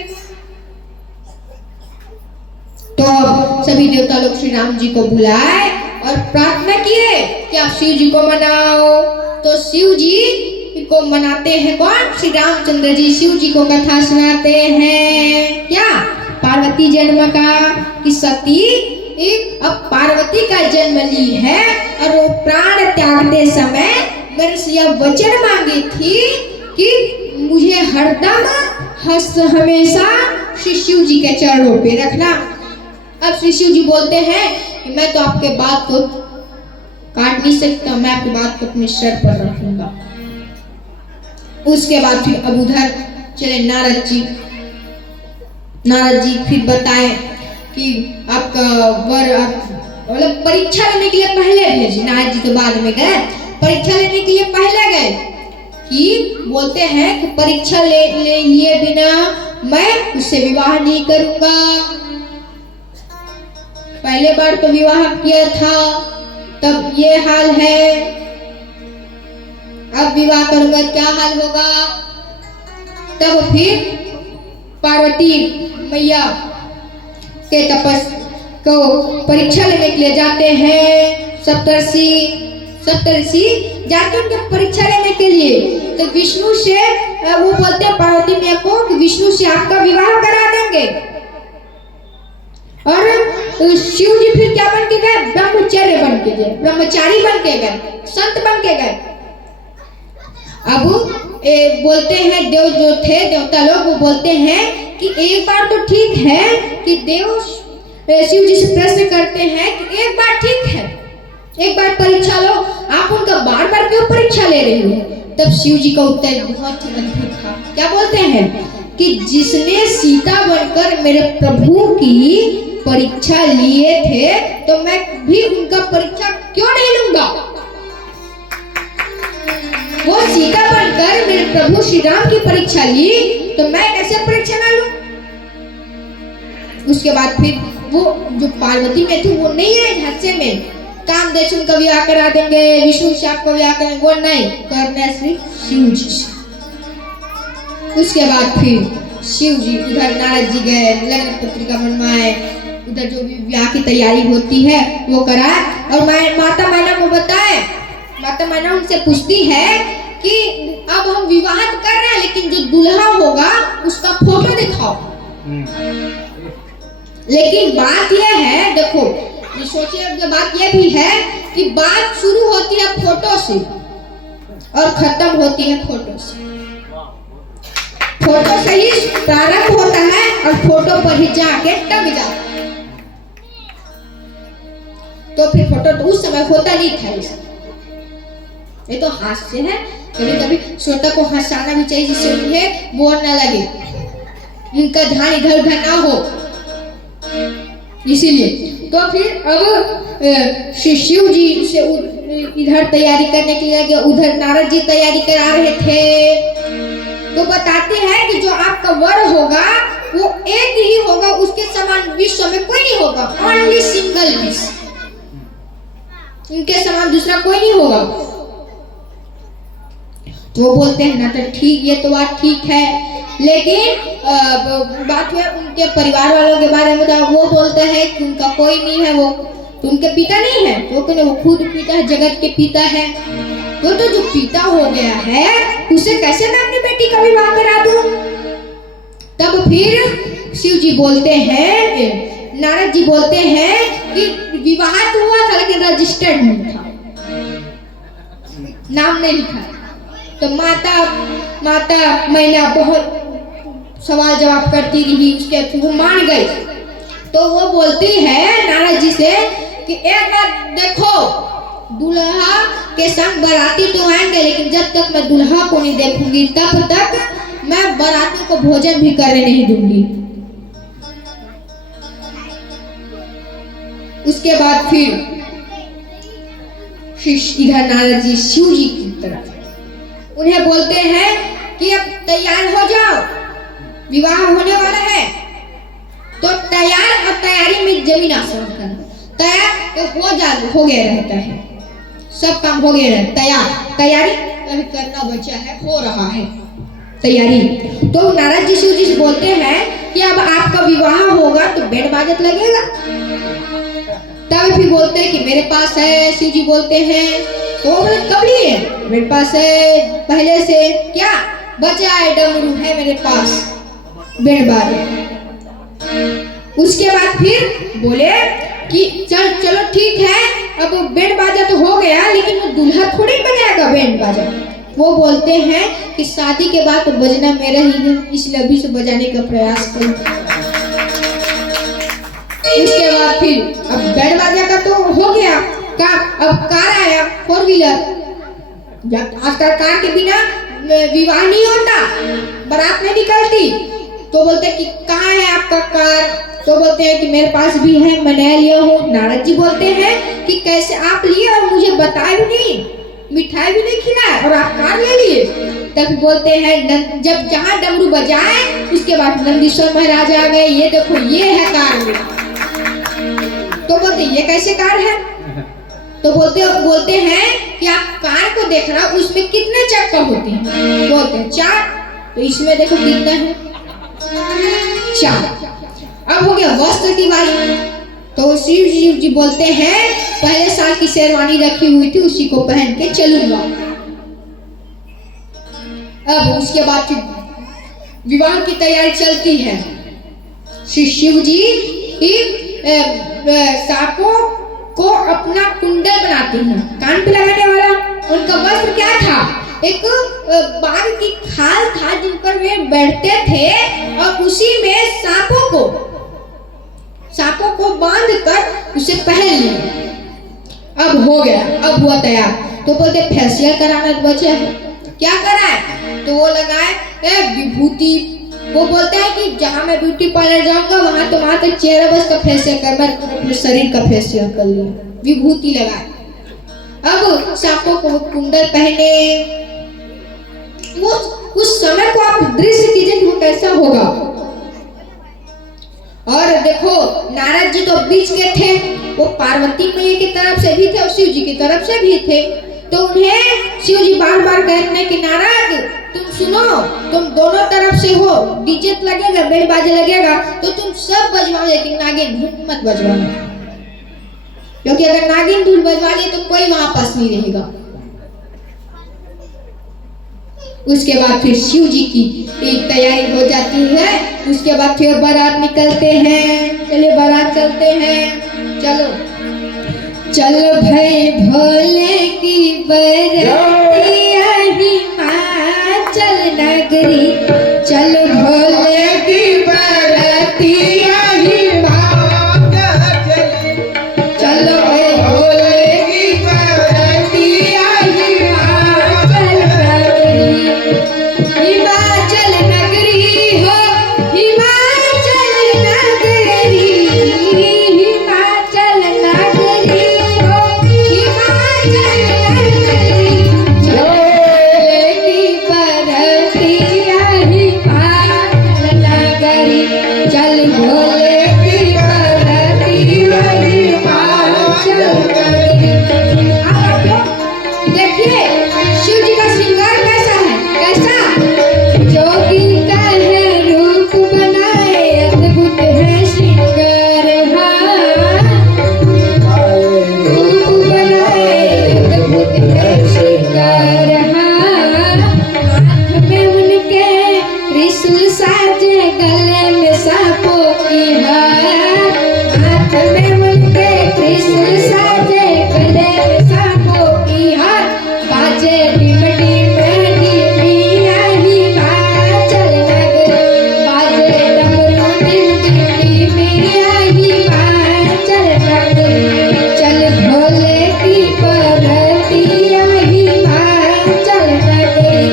तो सभी देवता लोग श्री राम जी को बुलाए और प्रार्थना किए कि आप शिव जी को मनाओ। तो शिव जी को मनाते हैं कौन? श्री रामचंद्र जी शिव जी को कथा सुनाते हैं। क्या? पार्वती जन्म का कि सती अब पार्वती का जन्म ली है और वो प्राण त्यागते समय मेरे से यह वचन मांगी थी कि मुझे हरदम हमेशा श्री शिव जी के चरणों पे रखना। अब श्री शिव जी बोलते हैं कि मैं तो आपके बात को काट नहीं सकता, मैं आपकी बात को अपने सर पर रखूंगा। उसके बाद फिर अब उधर चले नारद जी फिर बताए कि आपका वर मतलब परीक्षा लेने के लिए पहले भेजे। नारद जी तो बाद में गए, परीक्षा लेने के लिए पहले गए कि बोलते हैं कि परीक्षा ले लिए बिना मैं उससे विवाह नहीं करूंगा। पहले बार तो विवाह किया था तब ये हाल है, अब विवाह करूंगा क्या हाल होगा। तब फिर पार्वती मैया के तपस को परीक्षा लेने के लिए जाते हैं। सप्तर्षि जाते उनके परीक्षा लेने के लिए। तो विष्णु से वो बोलते हैं पार्वती मैया को कि विष्णु से आपका विवाह करा देंगे। और शिव जी फिर क्या बन के गए? ब्रह्मचारी बन के गए, संत बन के गए। अब बोलते हैं देव जो थे देवता लोग, वो बोलते हैं कि एक बार तो ठीक है कि देव शिव जी से प्रश्न करते हैं कि एक बार ठीक है एक बार परीक्षा लो, आप उनका बार बार क्यों परीक्षा ले रही हो? तब शिव जी का उत्तर बहुत ही अद्भुत था। क्या बोलते हैं कि जिसने सीता बनकर मेरे प्रभु की परीक्षा लिए थे तो मैं भी उनका परीक्षा क्यों नहीं लूंगा? वो सीता बनकर मेरे प्रभु श्री राम की परीक्षा ली तो मैं कैसे परीक्षा ना लूं? उसके बाद फिर वो जो पार्वती में थे वो नहीं है हादसे में कामदेव उनका विवाह करा देंगे, विष्णु से आपका विवाह करेंगे, वो नहीं करना सिर्फ शिव जी से। उसके बाद फिर शिव जी उधर नारद जी गए, लग्न पत्रिका बनवाए, उधर जो भी विवाह की तैयारी होती है वो कराए और माता मैना को बताए। माता मैना उनसे पूछती है कि अब हम विवाह तो कर रहे हैं लेकिन जो दूल्हा होगा उसका फोटो दिखाओ। लेकिन बात यह है, देखो ये सोचिए, बात यह भी है कि बात शुरू होती है फोटो से और खत्म होती है फोटो से। फोटो से ही प्रारंभ होता है और फोटो पर ही जाके टक जाता है। तो फिर फोटो तो उस समय होता नहीं था। ये तो हास्य है, कभी कभी श्रोता को हंसाना भी चाहिए जिससे उन्हें बोर न लगे, उनका ध्यान इधर उधर ना हो, इसीलिए। तो फिर अब शिव जी से इधर तैयारी करने के लिए उधर नारद जी तैयारी करा रहे थे। तो बताते हैं कि जो आपका वर होगा वो एक ही होगा, उसके समान विश्व में कोई नहीं होगा, ओनली सिंगल पीस, उनके समान दूसरा कोई नहीं होगा। तो बोलते हैं ना तो ठीक, ये तो बात ठीक है, लेकिन बात है उनके परिवार वालों के बारे में। तो वो बोलते हैं कि उनका कोई नहीं है, वो तो उनके पिता नहीं है, तो वो खुद पिता है, जगत के पिता है। तो जो पिता हो गया है उसे कैसे मैं अपनी बेटी का विवाह करा दूं? तब फिर शिव जी बोलते हैं, नारद जी बोलते हैं कि विवाह तो हुआ था लेकिन रजिस्टर्ड नहीं था, नाम नहीं लिखा। तो माता मैना बहुत सवाल जवाब करती रही, उसके वो मान गई। तो वो बोलती है नारद जी से कि एक बात देखो, दूल्हा के संग बाराती तो आएंगे लेकिन जब तक मैं दूल्हा को नहीं देखूंगी तब तक मैं बारातियों को भोजन भी करने नहीं दूंगी। उसके बाद फिर इधर नारद जी शिव जी की तरफ उन्हें बोलते हैं कि अब तैयार हो जाओ, विवाह होने वाला है। तो तैयार और तैयारी में जमीन आसमान का तैयार तो हो गया रहता है, सब काम हो गया रहता है, तैयारी अभी करना बचा है, हो रहा है तैयारी। तो नारद जी शिव जी से बोलते हैं कि अब आपका विवाह होगा तो बैंड बाजत लगेगा। तब भी बोलते हैं कि मेरे पास है। शिव जी बोलते हैं तो कब लिए? मेरे पास है पहले से। क्या बचा है? डमरू है मेरे पास, बैंड बाजा। उसके बाद फिर बोले कि चलो ठीक है, अब बैंड बाजा तो हो गया लेकिन वो दूल्हा थोड़ी बजाएगा बैंड बाजा। वो बोलते हैं कि शादी के बाद तो बजना मेरा ही है, इसलिए अभी से बजाने का प्रयास करो। उसके बाद फिर अब बैंड बाजा का तो हो गया काम, अब कार आया, 4 व्हीलर। आजकल कार के बिना विवाह नहीं होता, बारात नहीं निकलती। तो बोलते कि कहाँ है आपका कार? तो बोलते हैं कि मेरे पास भी है, मैं नया लिया हूँ। नारद जी बोलते हैं कि कैसे आप लिए और मुझे बताए भी नहीं, मिठाई भी नहीं खिलाए और आप कार ले लिए। तब बोलते हैं जब जहाँ डमरू बजाए उसके बाद नंदीश्वर महाराज आ गए, ये देखो ये है कार में। तो बोलते ये कैसे कार है? तो बोलते हैं कि आप कार को देख रहा, उसमें कितने चक्का होते हैं? बोलते हैं 4। तो इसमें देखो कितने हैं? 4। अब हो गया वस्त्र की बारी। तो शिव जी बोलते हैं पहले साल की शेरवानी रखी हुई थी, उसी को पहन के चलूंगा। अब उसके बाद विवाह की तैयारी चलती है। शिव जी सांपों को अपना कुंडल बनाते हैं, कान पे लगाने वाला। उनका वस्त्र क्या था? एक बाघ की खाल था जिन पर वे बैठते थे और उसी में सांपों को बांधकर उसे पहन लिया। अब हो गया, अब हुआ तैयार। तो बोलते फेशियल कराना तो बचे है, क्या कराए? तो वो लगाए विभूति। वो बोलता है कि जहाँ मैं ब्यूटी पार्लर जाऊंगा वहां तो चेहरा बस का फेशियल कर, मैं अपने शरीर का फेशियल कर लिया, विभूति लगाए। अब सांपों को कुंडल पहने, वो उस समय को आप दृश्य कीजिए कि वो कैसा होगा। और देखो नारद जी तो बीच के थे, वो पार्वती मैया की तरफ से भी थे और शिव जी की तरफ से भी थे। तो उन्हें शिव जी बार बार कहते हैं कि नारद तुम सुनो, तुम दोनों तरफ से हो, डीजे लगेगा, बैंड बाजे लगेगा तो तुम सब बजवाओ, लेकिन नागिन धुन मत बजवाना, क्योंकि अगर नागिन धुन बजवा लिए तो कोई वहां पास नहीं रहेगा। उसके बाद फिर शिव जी की एक तैयारी हो जाती है। उसके बाद फिर बारात निकलते हैं। चलिए बारात चलते हैं, चलो चलो भाई भोले की बरातिया हिमाचल नगरी, चलो भोले की बरातिया हिमाचल, चलो भाई भोले की बरातिया हिमाचल नगरी, हिमाचल नगरी हो, हिमाचल नगरी, हिमाचल नगरी हो, हिमाचल नगरी, भोले की बरातिया हिमाचल नगरी, चल भोले की बरातिया हिमाचल नगरी। आप लोग देखिए शिव जी का श्रृंगार कैसा है, कैसा जोगी का है रूप बनाए, अद्भुत है श्रृंगार, रूप बनाए अद्भुत है श्रृंगार, हाथ में उनके त्रिशूल साजे, गले में सांपों की हार, हाथ में उनके त्रिशूल साजे, गले में सांपों की हार, बाजे डिमडी में डिमिया हिमाचल नगरी, बाजे डमरू डिमडी डिमिया हिमाचल नगरी, चल भोले की बरातिया हिमाचल नगरी,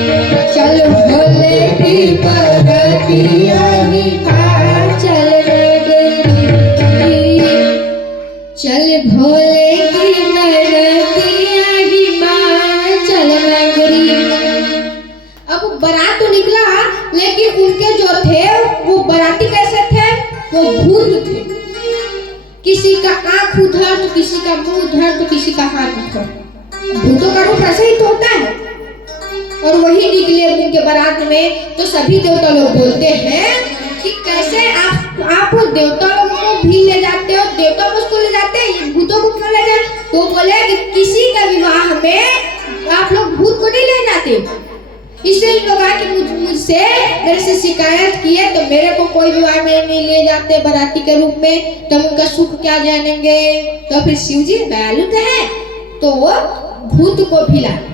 चल भोले की बरातिया हिमाचल नगरी, चल भोले की बरातिया हिमाचल नगरी। अब बारात तो निकला, लेकिन उनके जो थे वो बाराती कैसे थे? वो भूत थे। किसी का आंख उधर तो किसी का मुंह उधर तो किसी का हाथ उधर। भूतों का रूप ऐसे ही तो होता है। और वही निकले उनके बारात में। तो सभी देवता लोग बोलते हैं कि कैसे आप देवता लोगों को भी ले जाते हो, देवता को ले जाते हैं, भूतों को क्यों ले जाते? तो बोले कि किसी का विवाह में आप लोग भूत को नहीं ले जाते। इसलिए इन लोग आके मुझसे मेरे से शिकायत किए, तो मेरे को कोई विवाह में नहीं ले जाते बाराती के रूप में, तो उनका सुख क्या जानेंगे। तो फिर शिव जी दयालु है, तो वो भूत को भी लाए।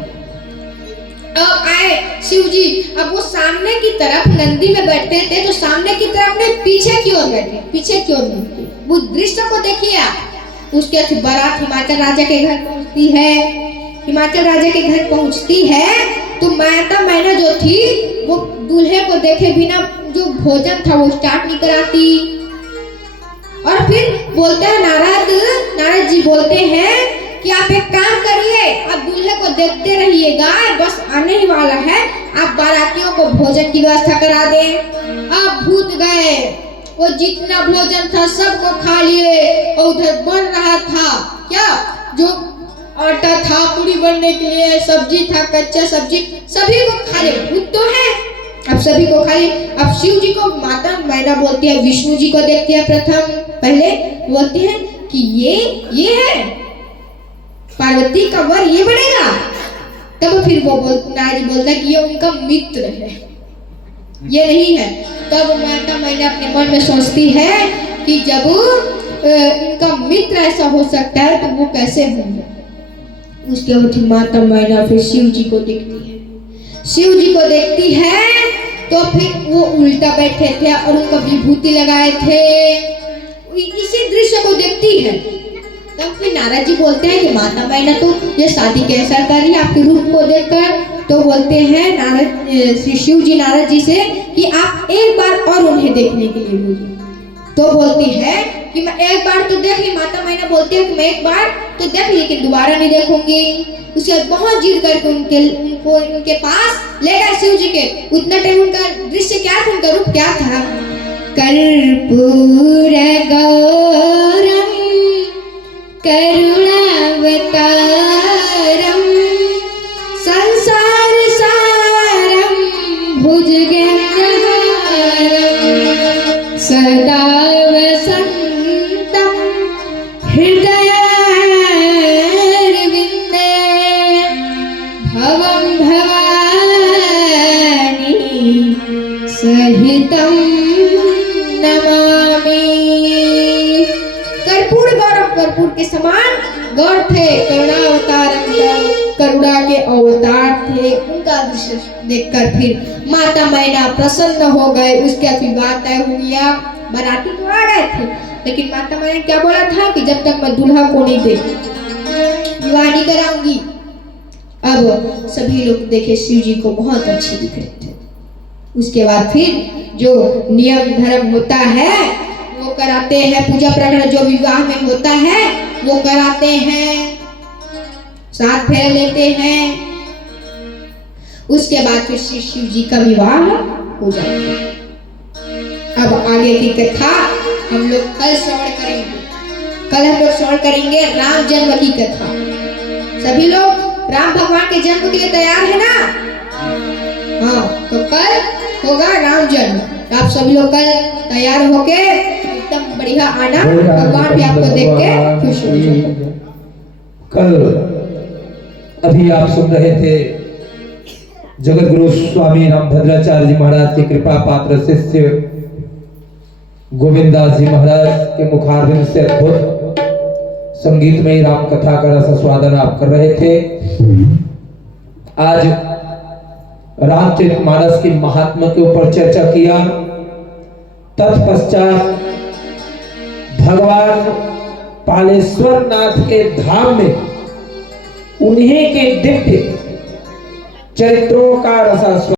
अब आए शिव जी, अब वो सामने की तरफ नंदी में बैठते थे, तो सामने की तरफ नहीं पीछे की ओर बैठे, पीछे की ओर नहीं। वो दृश्य को देखिए आप। उसके बाद बारात हिमाचल राजा के घर पहुंचती है। हिमाचल राजा के घर पहुंचती है तो माता मैना जो थी वो दूल्हे को देखे बिना जो भोजन था वो स्टार्ट नहीं कराती। और फिर बोलते हैं नारद जी बोलते हैं कि आप एक काम करिए, आप दूल्हे को देखते रहिएगा, बस आने ही वाला है, आप बारातियों को भोजन की व्यवस्था करा दें। अब भूत गए, वो जितना भोजन था सबको खा लिए। और उधर बन रहा था क्या, जो आटा था पूरी बनने के लिए, सब्जी था, कच्चा सब्जी, सभी को खा लिए। भूत तो है, अब सभी को खा लिए। अब शिव जी को माता मैना बोलती है, विष्णु जी को देखती है प्रथम, पहले बोलती है कि ये है पार्वती का वर, ये बनेगा। तब फिर वो नारद बोलता है कि ये उनका मित्र है, ये नहीं है। तब माता मैना अपने मन में सोचती है कि जब इनका मित्र ऐसा हो सकता है तो वो कैसे होंगे। उसके बाद माता मैना फिर शिव जी को देखती है। शिव जी को देखती है तो फिर वो उल्टा बैठे थे और उनका विभूति लगाए थे। इसी दृश्य को देखती है तब फिर नारद जी बोलते हैं कि माता मैना तो ये शादी कैसा करी आपके रूप को देखकर। तो बोलते हैं नारद श्री शिव जी नारद जी से कि आप एक बार और उन्हें देखने के लिए बोलिए। तो बोलती है कि मैं एक बार तो देख ली। माता मैना बोलती है कि मैं एक बार तो देख ली लेकिन दोबारा नहीं देखूंगी। उसके बहुत जिद करके उनके पास ले गए शिव जी के। उतना टाइम उनका दृश्य क्या था, उनका रूप क्या था। कर्पूर गौरम करुणावतारम संसार सारम भुजगेन्द्रहारम सदा वसन्तं हृदयारविन्दे भवं भवानी सहितं नमामि। कर्पूर गौरव, कर्पूर के समान गौर थे। करुणा के अवतार थे। उनका दृश्य देखकर फिर माता मैना प्रसन्न हो गए। उसके विवाह तय हो गया। बाराती तो आ गए थे लेकिन माता मैना ने क्या बोला था कि जब तक मैं दूल्हा को नहीं दे विवाह नहीं कराऊंगी। अब सभी लोग देखे शिव जी को बहुत अच्छे दिख रहे थे। उसके बाद फिर जो नियम धर्म होता है वो कराते हैं। पूजा प्रकरण जो विवाह में होता है वो कराते हैं, साथ फेरे लेते हैं। उसके बाद फिर श्री शिव जी का विवाह हो जाता है। अब आगे की कथा हम लोग कल श्रवण करेंगे। कल हम लोग श्रवण करेंगे राम जन्म की कथा। सभी लोग राम भगवान के जन्म के लिए तैयार है ना? हाँ, तो कल होगा राम जन्म। तो आप सभी लोग कल तैयार होके एकदम बढ़िया आना। भगवान भी आपको देख के खुश हो जाएंगे। कल अभी आप सुन रहे थे जगत गुरु स्वामी रामभद्राचार्य जी महाराज की कृपा पात्र शिष्य गोविंदास जी महाराज के मुखारविंद से अद्भुत संगीतमयी राम कथा का रसास्वादन आप कर रहे थे। आज रामचरितमानस की महात्मा के ऊपर चर्चा किया। तत्पश्चात भगवान पालेश्वर नाथ के धाम में उन्हीं के दिव्य चरित्रों का रसास्वादन